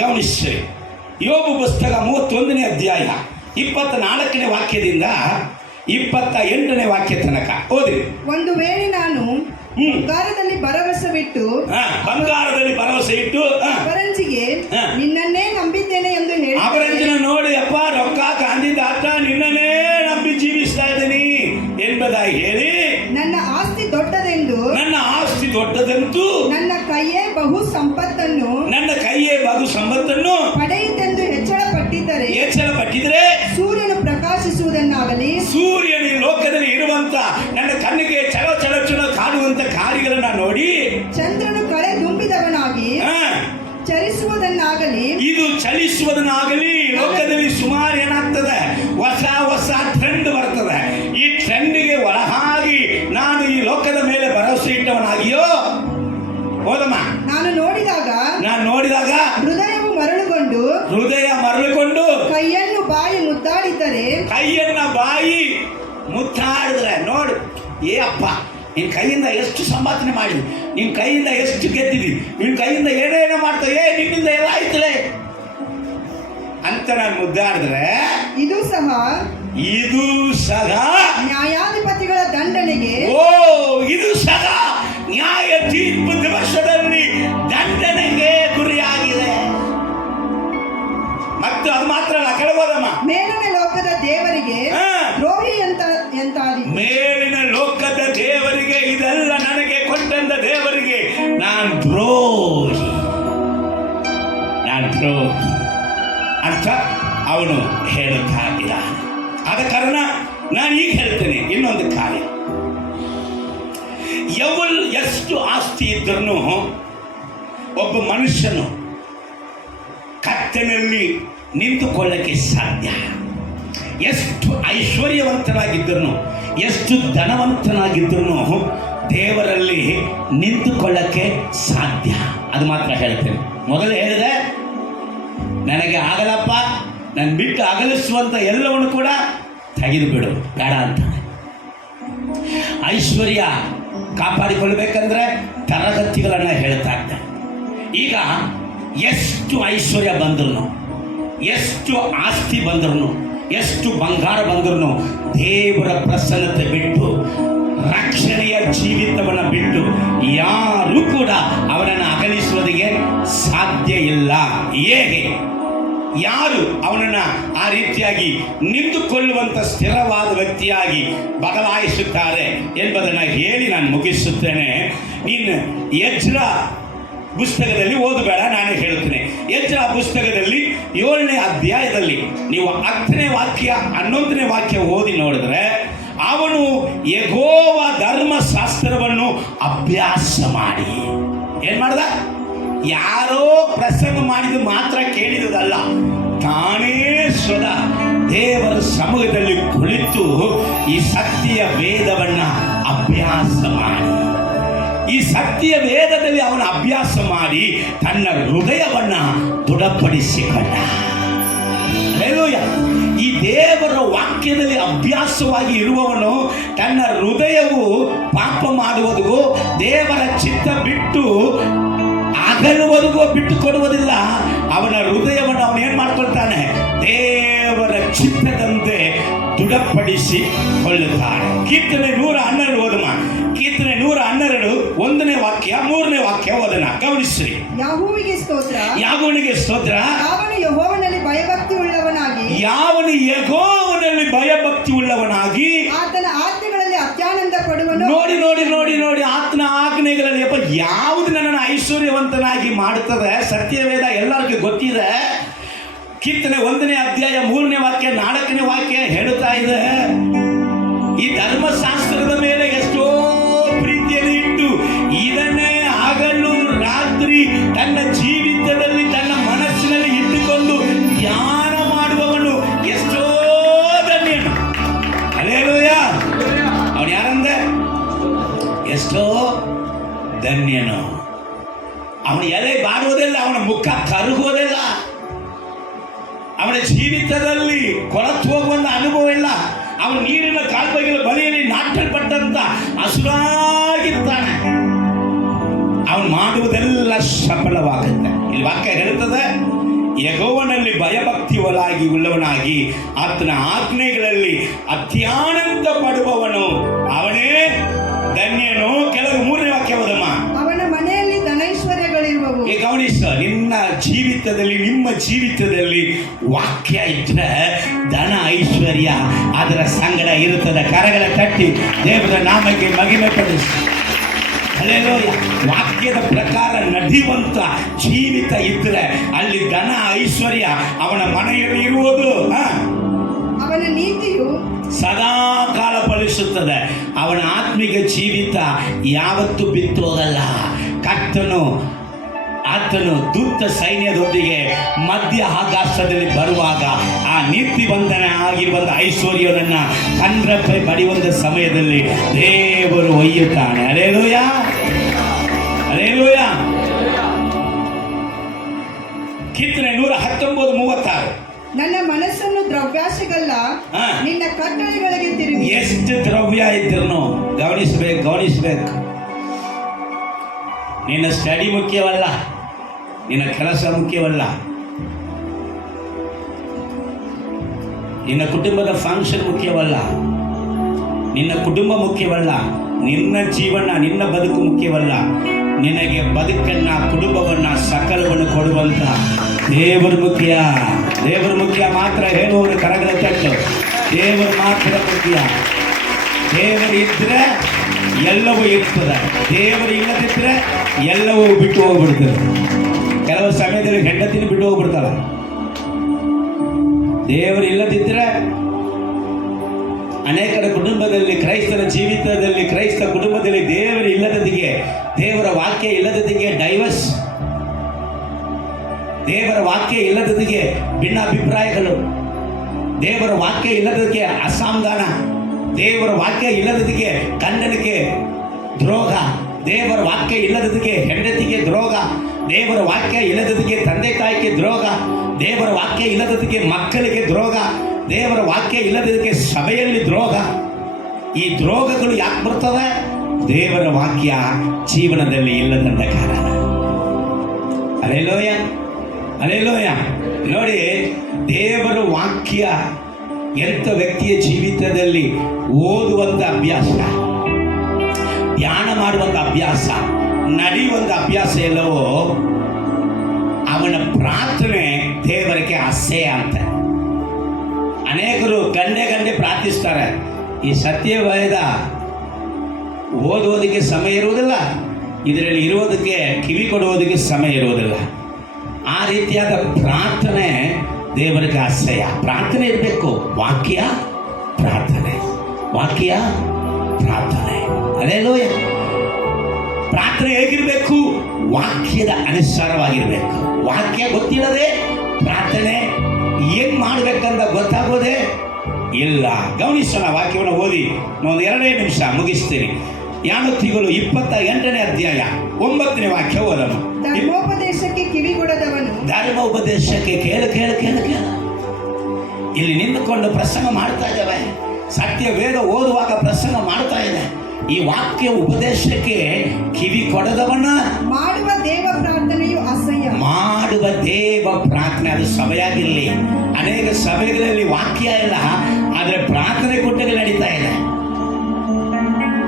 ಗಮನಿಸಿ. ಯೋಬು ಪುಸ್ತಕ 31ನೇ ಅಧ್ಯಾಯ 24ನೇ ವಾಕ್ಯದಿಂದ 28ನೇ ವಾಕ್ಯ ತನಕ ಓದಿ. ಒಂದು ವೇಳೆ ನಾನು ಬಂಗಾರದಲ್ಲಿ ಭರವಸವಿಟ್ಟು ಬಂಗಾರದಲ್ಲಿ ಭರವಸೆ ಇಟ್ಟು ಅಪರಂಜಿಗೆ ಹಾ. ನಿನ್ನನ್ನೇ ನಂಬಿದ್ದೇನೆ ಎಂದು ಹೇಳಿ ಅಪರಂಜಿನ ನೋಡಿ ಅಪ್ಪ ರೊಕ್ಕ ಕಾಂದಿದ್ದಾತ ನಿನ್ನನ್ನೇ ನಂಬಿ ಜೀವಿಸ್ತಾ ಇದ್ದೀನಿ ಎಂಬುದಾಗಿ ಹೇಳಿ ನನ್ನ ಆಸ್ತಿ ದೊಡ್ಡದೆಂದು ನನ್ನ ಆಸ್ತಿ ದೊಡ್ಡದಂತೂ ನನ್ನ ಕೈಯೇ ಬಹು ಸಂಪತ್ತನ್ನು ನನ್ನ ಕೈಯೇ ಬಹು ಸಂಪತ್ತನ್ನು ಪಡೆಯಿತೆಂದು ಹೆಚ್ಚಳ ಪಟ್ಟಿದ್ದರೆ ಎಚ್ಚರ ಪಟ್ಟಿದ್ರೆ ಸೂರ್ಯನು ಪ್ರಕಾಶಿಸುವುದನ್ನಾಗಲಿ ಸೂರ್ಯನ ಈ ಲೋಕದಲ್ಲಿ ಇರುವಂತ ನನ್ನ ಕಣ್ಣಿಗೆ ಚಲೋ ಚಲೋ ಚಲೋ ಕಾಣುವಂತ ಕಾರ್ಯಗಳನ್ನ ನೋಡಿ ಚಂದ್ರನು ಕಳೆ ದುಂಬಿದವನಾಗಿ ಆ, ಚಲಿಸುವುದನ್ನಾಗಲಿ ಇದು ಚಲಿಸುವುದನ್ನಾಗಲಿ ಲೋಕದಲ್ಲಿ ಸುಮಾರು ಏನಾಗ್ತದೆ ಹೊಸ ಹೊಸ ಟ್ರೆಂಡ್ ಬರ್ತದೆ. ಈ ಟ್ರೆಂಡ್ಗೆ ಒಳಗಾಗಿ ನಾನು ಈ ಲೋಕದ ಮೇಲೆ ಭರವಸೆ ಇಟ್ಟವನಾಗಿಯೋ ಹೋದಮ್ಮ ನಾನು ನೋಡಿದಾಗ ಹೃದಯವು ಮರಳಿಕೊಂಡು ಕೈಯನ್ನು ಬಾಯಿ ಮುದ್ದಾಡಿದ್ದರೆ ಕೈಯನ್ನ ಬಾಯಿ ಮುತ್ತಾಡಿದ್ರೆ ನೋಡು ಏ ಅಪ್ಪ ನಿನ್ ಕೈಯಿಂದ ಎಷ್ಟು ಸಂಪಾದನೆ ಮಾಡಿ ನಿನ್ ಕೈಯಿಂದ ಎಷ್ಟು ಗೆದ್ದಿದಿ ನಿನ್ ಕೈಯಿಂದ ಏನೇನೋ ಮಾಡ್ತಾ ನಿನ್ನಿಂದ ಎಲ್ಲ ಆಯ್ತಲೇ ಅಂತ ನಾನು ಮುದ್ದಾಡಿದ್ರೆ ಇದು ಸಹ ನ್ಯಾಯಾಧಿಪತಿಗಳ ದಂಡನೆಗೆ ಇದು ಸಹ ನ್ಯಾಯ ತೀರ್ಪು ದಿವಸದಲ್ಲಿ ದಂಡನೆಗೆ ಗುರಿಯಾಗಿದೆ. ಮತ್ತು ಅದು ಮಾತ್ರ ಅಲ್ಲ ಕೆಳಗೋದಮ್ಮ ಮೇಲಿನ ಲೋಕದ ದೇವರಿಗೆ ದ್ರೋಹಿ ಎಂತಾದಿ ಮೇಲಿನ ಲೋಕದ ದೇವರಿಗೆ ಇದೆಲ್ಲ ನನಗೆ ಕೊಟ್ಟಂತ ದೇವರಿಗೆ ನಾನು ದ್ರೋಹಿ ಅಂತ ಅವನು ಹೇಳುತ್ತಾ ಇಲ್ಲ. ಆದ ಕಾರಣ ನಾನು ಈಗ ಹೇಳ್ತೇನೆ ಇನ್ನೊಂದು ಕಾರ್ಯ. ಎಷ್ಟು ಆಸ್ತಿ ಇದ್ರೂ ಒಬ್ಬ ಮನುಷ್ಯನು ಕತ್ತನಲ್ಲಿ ನಿಂತುಕೊಳ್ಳಕ್ಕೆ ಸಾಧ್ಯ. ಎಷ್ಟು ಐಶ್ವರ್ಯವಂತನಾಗಿದ್ದರೂ ಎಷ್ಟು ಧನವಂತನಾಗಿದ್ರೂ ದೇವರಲ್ಲಿ ನಿಂತುಕೊಳ್ಳಕ್ಕೆ ಸಾಧ್ಯ. ಅದು ಮಾತ್ರ ಹೇಳ್ತೇನೆ. ಮೊದಲು ಹೇಳಿದೆ ನನಗೆ ಆಗಲ್ಲಪ್ಪ ನಾನು ಬಿಟ್ಟು ಅಗಲಿಸುವಂತ ಎಲ್ಲವನ್ನು ಕೂಡ ತೆಗೆದು ಬಿಡು ಬೇಡ ಅಂತ. ಐಶ್ವರ್ಯ ಕಾಪಾಡಿಕೊಳ್ಬೇಕಂದ್ರೆ ತರಗತಿಗಳನ್ನು ಹೇಳ್ತಾ ಇದ್ದೆ. ಈಗ ಎಷ್ಟು ಐಶ್ವರ್ಯ ಬಂದ್ರು, ಎಷ್ಟು ಆಸ್ತಿ ಬಂದ್ರು, ಎಷ್ಟು ಬಂಗಾರ ಬಂದ್ರು ದೇವರ ಪ್ರಸನ್ನತೆ ಬಿಟ್ಟು ರಕ್ಷಣೆಯ ಜೀವಿತವನ್ನು ಬಿಟ್ಟು ಯಾರೂ ಕೂಡ ಅವನನ್ನು ಅಗಲಿಸುವುದಕ್ಕೆ ಸಾಧ್ಯ ಇಲ್ಲ. ಹೇಗೆ ಯಾರು ಅವನನ್ನು ಆ ರೀತಿಯಾಗಿ ನಿಂತುಕೊಳ್ಳುವಂಥ ಸ್ಥಿರವಾದ ವ್ಯಕ್ತಿಯಾಗಿ ಬದಲಾಯಿಸುತ್ತಾರೆ ಎಂಬುದನ್ನು ಹೇಳಿ ನಾನು ಮುಗಿಸುತ್ತೇನೆ. ನೀನು ಎಜ್ರ ಪುಸ್ತಕದಲ್ಲಿ ಓದಬೇಡ, ನಾನೇ ಹೇಳ್ತೇನೆ. ಎಜ್ರ ಪುಸ್ತಕದಲ್ಲಿ 7ನೇ ಅಧ್ಯಾಯದಲ್ಲಿ ನೀವು 10ನೇ ವಾಕ್ಯ 11ನೇ ವಾಕ್ಯ ಓದಿ ನೋಡಿದ್ರೆ ಅವನು ಯೆಹೋವ ಧರ್ಮಶಾಸ್ತ್ರವನ್ನು ಅಭ್ಯಾಸ ಮಾಡಿ ಏನ್ ಮಾಡ್ದ? ಯಾರೋ ಪ್ರಸಂಗ ಮಾಡಿದ್ದು ಮಾತ್ರ ಕೇಳಿದುದಲ್ಲ, ತಾನೇ ಸ್ವತಃ ದೇವರ ಸಮ್ಮುಖದಲ್ಲಿ ಕುಳಿತು ಈ ಸತ್ಯ ವೇದವನ್ನ ಅಭ್ಯಾಸ ಮಾಡಿ, ಈ ಸತ್ಯ ವೇದದಲ್ಲಿ ಅವನ ಅಭ್ಯಾಸ ಮಾಡಿ ತನ್ನ ಹೃದಯವನ್ನ ದೃಢಪಡಿಸಿಕೊಂಡ. ಹಲ್ಲೆಲೂಯಾ. ಈ ದೇವರ ವಾಕ್ಯದಲ್ಲಿ ಅಭ್ಯಾಸವಾಗಿ ಇರುವವನು ತನ್ನ ಹೃದಯವು ಪಾಪ ಮಾಡುವುದಕ್ಕೂ ದೇವರ ಚಿತ್ತ ಬಿಟ್ಟು ಅಗಲುವುದಕ್ಕೂ ಬಿಟ್ಟು ಕೊಡುವುದಿಲ್ಲ. ಅವನ ಹೃದಯವನ್ನು ಅವನು ಏನ್ ಮಾಡ್ಕೊಳ್ತಾನೆ? ದೇವರ ಚಿತ್ತದಂತೆ ದೃಢಪಡಿಸಿಕೊಳ್ಳುತ್ತಾನೆ. ಕೀರ್ತನೆ 112 ಓದಮ್ಮ. ಕೀರ್ತನೆ 112 1ನೇ ವಾಕ್ಯ 3ನೇ ವಾಕ್ಯ ಓದನ ಗಮನಿಸ್ರಿ. ಯೆಹೋವನಿಗೆ ಸ್ತೋತ್ರ. ಯಾವನಿಗೆ ಸ್ತೋತ್ರ? ಯಾವನು ಯೆಹೋವನಲ್ಲಿ ಭಯಭಕ್ತಿ ಉಳ್ಳವನಾಗಿ, ಯಾವನು ಯೆಹೋವನಲ್ಲಿ ಭಯಭಕ್ತಿ ಉಳ್ಳವನಾಗಿ ಆತನ ಆಜ್ಞೆಗಳಲ್ಲಿ ಅತ್ಯಾನಂದ ಪಡುವನು. ನೋಡಿ ನೋಡಿ ನೋಡಿ ನೋಡಿ ಆತನ ಆಜ್ಞೆಗಳಲ್ಲಿ ಅಪ್ಪ ಯಾವುದು ನನ್ನನ್ನು ಐಶ್ವರ್ಯವಂತನಾಗಿ ಮಾಡುತ್ತದೆ? ಸತ್ಯವೇದ ಎಲ್ಲರಿಗೂ ಗೊತ್ತಿದೆ. ಕೀರ್ತನೆ 1ನೇ ಅಧ್ಯಾಯ 3ನೇ ವಾಕ್ಯ 4ನೇ ವಾಕ್ಯ ಹೇಳುತ್ತಾ ಇದೆ, ಈ ಧರ್ಮಶಾಸ್ತ್ರದ ಮೇಲೆ ಎಷ್ಟೋ ಪ್ರೀತಿಯನ್ನು ಇಟ್ಟು ಇದನ್ನೇ ಹಗಲು ರಾತ್ರಿ ತನ್ನ ಜೀವಿತದಲ್ಲಿ ತನ್ನ ಮನಸ್ಸಿನಲ್ಲಿ ಇಟ್ಟುಕೊಂಡು ಧ್ಯಾನ ಮಾಡುವವನು ಎಷ್ಟೋ ಧನ್ಯನು. ಹಲ್ಲೆಲೂಯಾ. ಅವನು ಯಾರಂದ್ರೆ ಎಷ್ಟೋ ಧನ್ಯನು. ಅವನ ಎಲೆ ಬಾಡುವುದಿಲ್ಲ, ಅವನ ಮುಖ ಕರಗುವುದಿಲ್ಲ, ಅವನ ಜೀವಿತದಲ್ಲಿ ಕೊಳತು ಹೋಗುವಂತ ಅನುಭವ ಇಲ್ಲ. ಅವನು ನೀರಿನ ಕಾಲ್ಬೈಗಳ ಬಳಿಯಲ್ಲಿ ನಾಟಲ್ಪಟ್ಟಂತ ಹಸುರಾಗಿರ್ತಾನೆ. ಅವನು ಮಾಡುವುದೆಲ್ಲ ಸಫಲವಾಗುತ್ತೆ. ಇಲ್ಲಿ ವಾಕ್ಯ ಹೇಳುತ್ತದೆ, ಯೆಹೋವನಲ್ಲಿ ಭಯಭಕ್ತಿ ಉಳ್ಳವನಾಗಿ ಆತನ ಆಜ್ಞೆಗಳಲ್ಲಿ ಅತ್ಯಾನಂದ ಪಡುವವನು ಅವನೇ ಧನ್ಯನು. ಕೆಲವು 3ನೇ ಜೀವಿತದಲ್ಲಿ, ನಿಮ್ಮ ಜೀವಿತದಲ್ಲಿ ವಾಕ್ಯ ಇದ್ರೆ ಧನ ಐಶ್ವರ್ಯ ಅದರ ಸಂಗಡ ಇರುತ್ತದೆ. ಕರಗಳ ತಟ್ಟಿ ದೇವರ ನಾಮಕ್ಕೆ ಮಹಿಮೆ ಪಡಿಸಿ. ಹಲ್ಲೆಲೂಯಾ. ವಾಕ್ಯದ ಪ್ರಕಾರ ನಡೆಯುವಂತ ಜೀವಿತ ಇದ್ರೆ ಅಲ್ಲಿ ಧನ ಐಶ್ವರ್ಯ ಅವನ ಮನೆಯಲ್ಲಿ ಇರುವುದು. ಅವನ ನೀತಿಯು ಸದಾ ಕಾಲ ಫಲಿಸುತ್ತದೆ. ಅವನ ಆತ್ಮಿಕ ಜೀವಿತ ಯಾವತ್ತೂ ಬಿತ್ತೋಗಲ್ಲ. ಆತನು ದೂತ ಸೈನ್ಯದೊಂದಿಗೆ ಮಧ್ಯ ಆಕಾಶದಲ್ಲಿ ಬರುವಾಗ ಆ ನೀತಿವಂತನ ಆಗಿರುವಂತ ಐಶ್ವರ್ಯವನ್ನ ಕಣ್ರಪ್ಪೆ ಬಡಿಯುವಂತ ಸಮಯದಲ್ಲಿ ದೇವರು ಒಯ್ಯುತ್ತಾನೆ. Hallelujah, hallelujah. ಕೀರ್ತನೆ 119:36. ನನ್ನ ಮನಸ್ಸನ್ನು ದ್ರವ್ಯಾಶೆಗಲ್ಲ ನಿನ್ನ ಕಟ್ಟಳೆಗಳಿಗೆ ತಿರುಗಿ. ಎಷ್ಟು ದ್ರವ್ಯ ಇದ್ರು ಗಮನಿಸ್ಬೇಕು. ನಿನ್ನ ಸ್ಟಡಿ ಮುಖ್ಯವಲ್ಲ, ನಿನ್ನ ಕೆಲಸ ಮುಖ್ಯವಲ್ಲ, ನಿನ್ನ ಕುಟುಂಬದ ಫಂಕ್ಷನ್ ಮುಖ್ಯವಲ್ಲ, ನಿನ್ನ ಕುಟುಂಬ ಮುಖ್ಯವಲ್ಲ, ನಿನ್ನ ಜೀವನ, ನಿನ್ನ ಬದುಕು ಮುಖ್ಯವಲ್ಲ. ನಿನಗೆ ಬದುಕನ್ನ, ಕುಟುಂಬವನ್ನ, ಸಕಲವನ್ನು ಕೊಡುವಂತ ದೇವರು ಮುಖ್ಯ. ದೇವರು ಮುಖ್ಯ ಮಾತ್ರ ಹೇಳುವವರು ಕರಗಳ ತಟ್ಟು. ದೇವರು ಮಾತ್ರ ಮುಖ್ಯ. ದೇವರು ಇದ್ರೆ ಎಲ್ಲವೂ ಇರ್ತದೆ. ದೇವರು ಇಲ್ಲದಿದ್ರೆ ಎಲ್ಲವೂ ಬಿಟ್ಟು ಹೋಗ್ಬಿಡ್ತದೆ. ಕೆಲವು ಸಮಯದಲ್ಲಿ ಹೆಂಡತಿನ ಬಿಟ್ಟು ಹೋಗ್ಬಿಡ್ತಾರ. ದೇವರು ಇಲ್ಲದಿದ್ರೆ ಅನೇಕರ ಕುಟುಂಬದಲ್ಲಿ, ಕ್ರೈಸ್ತರ ಜೀವಿತದಲ್ಲಿ, ಕ್ರೈಸ್ತ ಕುಟುಂಬದಲ್ಲಿ ದೇವರು ಇಲ್ಲದದಿಗೆ, ದೇವರ ವಾಕ್ಯ ಇಲ್ಲದದಿಗೆ ಡೈವರ್ಸ್, ದೇವರ ವಾಕ್ಯ ಇಲ್ಲದದಿಗೆ ಭಿನ್ನಾಭಿಪ್ರಾಯಗಳು, ದೇವರ ವಾಕ್ಯ ಇಲ್ಲದಕ್ಕೆ ಅಸಮಾಧಾನ, ದೇವರ ವಾಕ್ಯ ಇಲ್ಲದದಿಗೆ ಗಂಡನಿಗೆ ದ್ರೋಹ, ದೇವರ ವಾಕ್ಯ ಇಲ್ಲದದಿಗೆ ಹೆಂಡತಿಗೆ ದ್ರೋಹ, ದೇವರ ವಾಕ್ಯ ಇಲ್ಲದದಿಗೆ ತಂದೆ ತಾಯಿಗೆ ದ್ರೋಹ, ದೇವರ ವಾಕ್ಯ ಇಲ್ಲದದಿಗೆ ಮಕ್ಕಳಿಗೆ ದ್ರೋಹ, ದೇವರ ವಾಕ್ಯ ಇಲ್ಲದದಕ್ಕೆ ಸಭೆಯಲ್ಲಿ ದ್ರೋಹ. ಈ ದ್ರೋಹಗಳು ಯಾಕೆ ಬರ್ತವೆ? ದೇವರ ವಾಕ್ಯ ಜೀವನದಲ್ಲಿ ಇಲ್ಲದಂತ ಕಾರಣ. Hallelujah, hallelujah. ನೋಡಿ, ದೇವರ ವಾಕ್ಯ ಎಂಥ ವ್ಯಕ್ತಿಯ ಜೀವಿತದಲ್ಲಿ ಓದುವಂತ ಅಭ್ಯಾಸ, ಧ್ಯಾನ ಮಾಡುವಂತ ಅಭ್ಯಾಸ, ನಡೆಯುವಂತ ಅಭ್ಯಾಸ ಎಲ್ಲವೋ ಅವನ ಪ್ರಾರ್ಥನೆ ದೇವರಿಗೆ ಅಸಹ್ಯ ಅಂತ. ಅನೇಕರು ಗಂಡೆ ಪ್ರಾರ್ಥಿಸ್ತಾರೆ. ಈ ಸತ್ಯವೇದ ಓದುವುದಕ್ಕೆ ಸಮಯ ಇರುವುದಿಲ್ಲ, ಇದರಲ್ಲಿ ಇರುವುದಕ್ಕೆ ಕಿವಿ ಕೊಡುವುದಕ್ಕೆ ಸಮಯ ಇರುವುದಿಲ್ಲ. ಆ ರೀತಿಯಾದ ಪ್ರಾರ್ಥನೆ ದೇವರಿಗೆ ಅಸಹ್ಯ. ಪ್ರಾರ್ಥನೆ ಇರಬೇಕು, ವಾಕ್ಯ ಪ್ರಾರ್ಥನೆ, ವಾಕ್ಯ ಪ್ರಾರ್ಥನೆ. ಹಲ್ಲೆಲೂಯಾ. ಪ್ರಾರ್ಥನೆ ಹೇಗಿರಬೇಕು? ವಾಕ್ಯದ ಅನುಸಾರವಾಗಿರಬೇಕು. ವಾಕ್ಯ ಗೊತ್ತಿಲ್ಲದೆ ಪ್ರಾರ್ಥನೆ ಏನ್ ಮಾಡ್ಬೇಕಂತ ಗೊತ್ತಾಗೋದೇ ಇಲ್ಲ. ಗಮನಿಸೋಣ, ವಾಕ್ಯವನ್ನು ಓದಿ ಒಂದು 2 ನಿಮಿಷ ಮುಗಿಸ್ತೀನಿ. ಯಾಣೋಕ್ತಿಗಳು 28ನೇ ಅಧ್ಯಾಯ 9ನೇ ವಾಕ್ಯ ಓದೋಣ. ಧರ್ಮೋಪದೇಶಕ್ಕೆ ಕಿವಿಗೊಡದವನು, ಧರ್ಮ ಉಪದೇಶಕ್ಕೆ ಕೇಳು. ಇಲ್ಲಿ ನಿಂತುಕೊಂಡು ಪ್ರಸಂಗ ಮಾಡ್ತಾ ಇದ್ದೇವೆ. ಸತ್ಯ ವೇದ ಓದುವಾಗ ಪ್ರಸಂಗ ಮಾಡ್ತಾ ಇದೆ. ಈ ವಾಕ್ಯ ಉಪದೇಶಕ್ಕೆ ಕಿವಿ ಕೊಡದವನ್ನ ಮಾಡುವ ದೇವ ಪ್ರಾರ್ಥನೆಯು ಅಸಹ್ಯ. ಮಾಡುವ ದೇವ ಪ್ರಾರ್ಥನೆ, ಅದು ಸಭೆಯಾಗಿರಲಿ. ಅನೇಕ ಸಭೆಗಳಲ್ಲಿ ವಾಕ್ಯ ಇಲ್ಲ, ಆದ್ರೆ ಪ್ರಾರ್ಥನೆ ಕೂಟಗಳು ನಡೀತಾ ಇದೆ.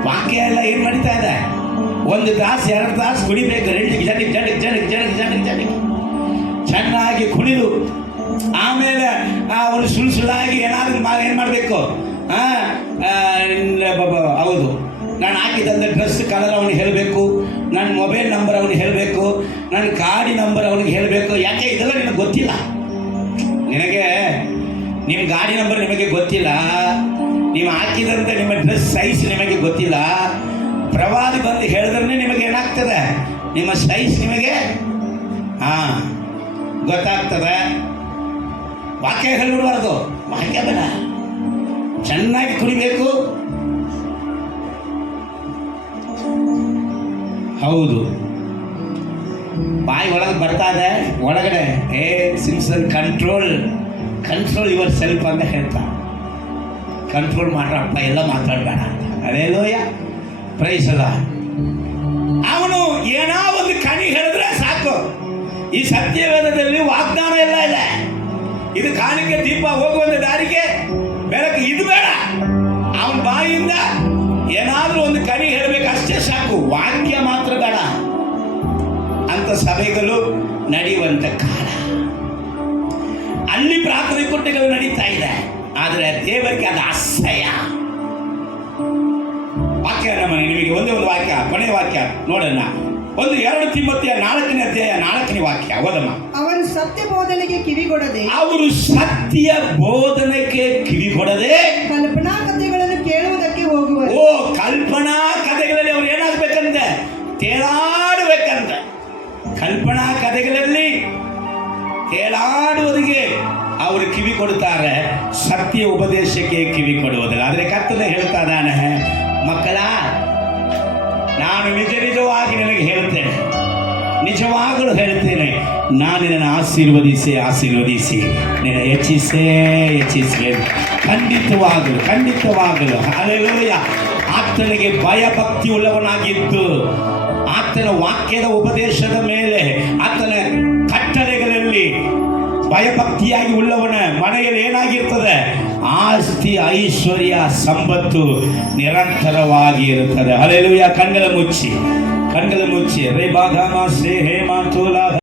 ವಾಕ್ಯ ಎಲ್ಲ ಏನ್ ನಡೀತಾ ಇದೆ? 1 ತಾಸು 2 ತಾಸು ಕುಡಿಬೇಕು. ಜನಕ್ಕೆ ಚೆನ್ನಾಗಿ ಕುಣಿದು ಆಮೇಲೆ ಅವನು ಸುಳ್ಳುಸುಳ್ಳಾಗಿ ಏನಾದ್ರೂ ಏನ್ ಮಾಡಬೇಕು? ಹೌದು, ನಾನು ಹಾಕಿದಂಥ ಡ್ರೆಸ್ ಕಲರ್ ಅವನಿಗೆ ಹೇಳಬೇಕು, ನನ್ನ ಮೊಬೈಲ್ ನಂಬರ್ ಅವನಿಗೆ ಹೇಳಬೇಕು, ನನ್ನ ಗಾಡಿ ನಂಬರ್ ಅವನಿಗೆ ಹೇಳಬೇಕು. ಯಾಕೆ ಇದೆಲ್ಲ ನಿನಗೆ ಗೊತ್ತಿಲ್ಲ? ನಿನಗೆ ನಿಮ್ಮ ಗಾಡಿ ನಂಬರ್ ನಿಮಗೆ ಗೊತ್ತಿಲ್ಲ, ನೀವು ಹಾಕಿದಂಥ ನಿಮ್ಮ ಡ್ರೆಸ್ ಸೈಜ್ ನಿಮಗೆ ಗೊತ್ತಿಲ್ಲ. ಪ್ರವಾದಿ ಬಂದು ಹೇಳಿದ್ರೆ ನಿಮಗೆ ಏನಾಗ್ತದೆ? ನಿಮ್ಮ ಸೈಜ್ ನಿಮಗೆ ಗೊತ್ತಾಗ್ತದೆ. ವಾಕ್ಯ ಹೇಳ್ಬಿಡ್ಬಾರ್ದು, ವಾಕ್ಯ ಬೇಡ, ಚೆನ್ನಾಗಿ ಕುಡಿಬೇಕು. ಹೌದು, ಬಾಯಿ ಒಳಗೆ ಬರ್ತಾ ಇದೆ, ಒಳಗಡೆ ಸಿಮ್ಸನ್ ಕಂಟ್ರೋಲ್ ಯುವರ್ ಸೆಲ್ಫ್ ಅಂತ ಹೇಳ್ತಾ, ಕಂಟ್ರೋಲ್ ಮಾಡ್ರಪ್ಪ, ಎಲ್ಲ ಮಾತಾಡಬೇಡ. ಹಲ್ಲೆಲೂಯಾ, ಪ್ರೈಸ್ ಅಲ್ಲ. ಅವನು ಏನೋ ಒಂದು ಕಣಿ ಹೇಳಿದ್ರೆ ಸಾಕು. ಈ ಸತ್ಯವೇದದಲ್ಲಿ ವಾಗ್ದಾನ ಎಲ್ಲ ಇದೆ. ಇದು ಕಾಣಿಕೆ ದೀಪ ಹೋಗುವಂತ ದಾರಿಗೆ ಬೆಳಕು, ಇದು ಬೇಡ. ಅವನ ಬಾಯಿಯಿಂದ ಏನಾದ್ರೂ ಒಂದು ಕಣಿ ಹೇಳಬೇಕು, ಅಷ್ಟೇ ಸಾಕು. ವಾಕ್ಯ ಮಾತ್ರ ಬೇಡ. ಅಂತ ಸಭೆಗಳು ನಡೆಯುವಂತ ಕಾಲ. ಅಲ್ಲಿ ಪ್ರಾರ್ಥನೆ ಕೊಟ್ಟೆಗಳು ನಡೀತಾ ಇದೆ, ಆದರೆ ದೇವರಿಗೆ ಅದು ಅಸಹ್ಯ. ವಾಕ್ಯ ನಿಮಗೆ ಒಂದೇ ಒಂದು ವಾಕ್ಯ, ಕೊನೆಯ ವಾಕ್ಯ ನೋಡೋಣ. 2 ತಿಮೋಥೆಯ 4ನೇ ಅಧ್ಯಾಯ 4ನೇ ವಾಕ್ಯ ಓದಮ್ಮ. ಅವರು ಸತ್ಯ ಬೋಧನೆಗೆ ಕಿವಿಗೊಡದೆ, ಅವರು ಸತ್ಯ ಬೋಧನೆಗೆ ಕಿವಿಗೊಡದೆ ಕಲ್ಪನಾ ಕಥೆಗಳನ್ನು ಕೇಳುವುದಕ್ಕೆ ಹೋಗುವರು. ಓ, ಕಲ್ಪನಾ ಕಥೆಗಳಲ್ಲಿ ಅವ್ರು ಏನಾಗಬೇಕಂತೆ? ತೇಲಾಡಬೇಕಂತ. ಕಲ್ಪನಾ ಕಥೆಗಳಲ್ಲಿ ತೇಲಾಡುವುದಕ್ಕೆ ಅವರು ಕಿವಿ ಕೊಡುತ್ತಾರೆ, ಸತ್ಯ ಉಪದೇಶಕ್ಕೆ ಕಿವಿ ಕೊಡುವುದಿಲ್ಲ. ಆದರೆ ಕರ್ತನ ಹೇಳ್ತಾ ಇದ್ದಾನೆ, ಮಕ್ಕಳ, ನಾನು ನಿಜವಾಗಿ ನಿನಗೆ ಹೇಳ್ತೇನೆ, ನಿಜವಾಗಲೂ ಹೇಳ್ತೇನೆ, ನಾನು ನಿನ್ನನ್ನು ಆಶೀರ್ವದಿಸಿ ನಿನ್ನ ಹೆಚ್ಚಿಸೇ ಖಂಡಿತವಾಗಲು ಹಲ್ಲೆಲೂಯ. ಆತನಿಗೆ ಭಯಭಕ್ತಿ ಉಳ್ಳವನಾಗಿದ್ದು, ಆತನ ವಾಕ್ಯದ ಉಪದೇಶದ ಮೇಲೆ, ಆತನ ಕಟ್ಟಳೆಗಳಲ್ಲಿ ಭಯಭಕ್ತಿಯಾಗಿ ಉಳ್ಳವನ ಮನೆಯಲ್ಲಿ ಏನಾಗಿರ್ತದೆ? ಆಸ್ತಿ, ಐಶ್ವರ್ಯ, ಸಂಪತ್ತು ನಿರಂತರವಾಗಿ ಇರುತ್ತದೆ. ಹಲ್ಲೆಲೂಯ. ಕಣ್ಗಳ ಮುಚ್ಚಿ ರೇ ಬಾಗಾಮ ಸೇ ಹೇಮಾ ತೋಲಾ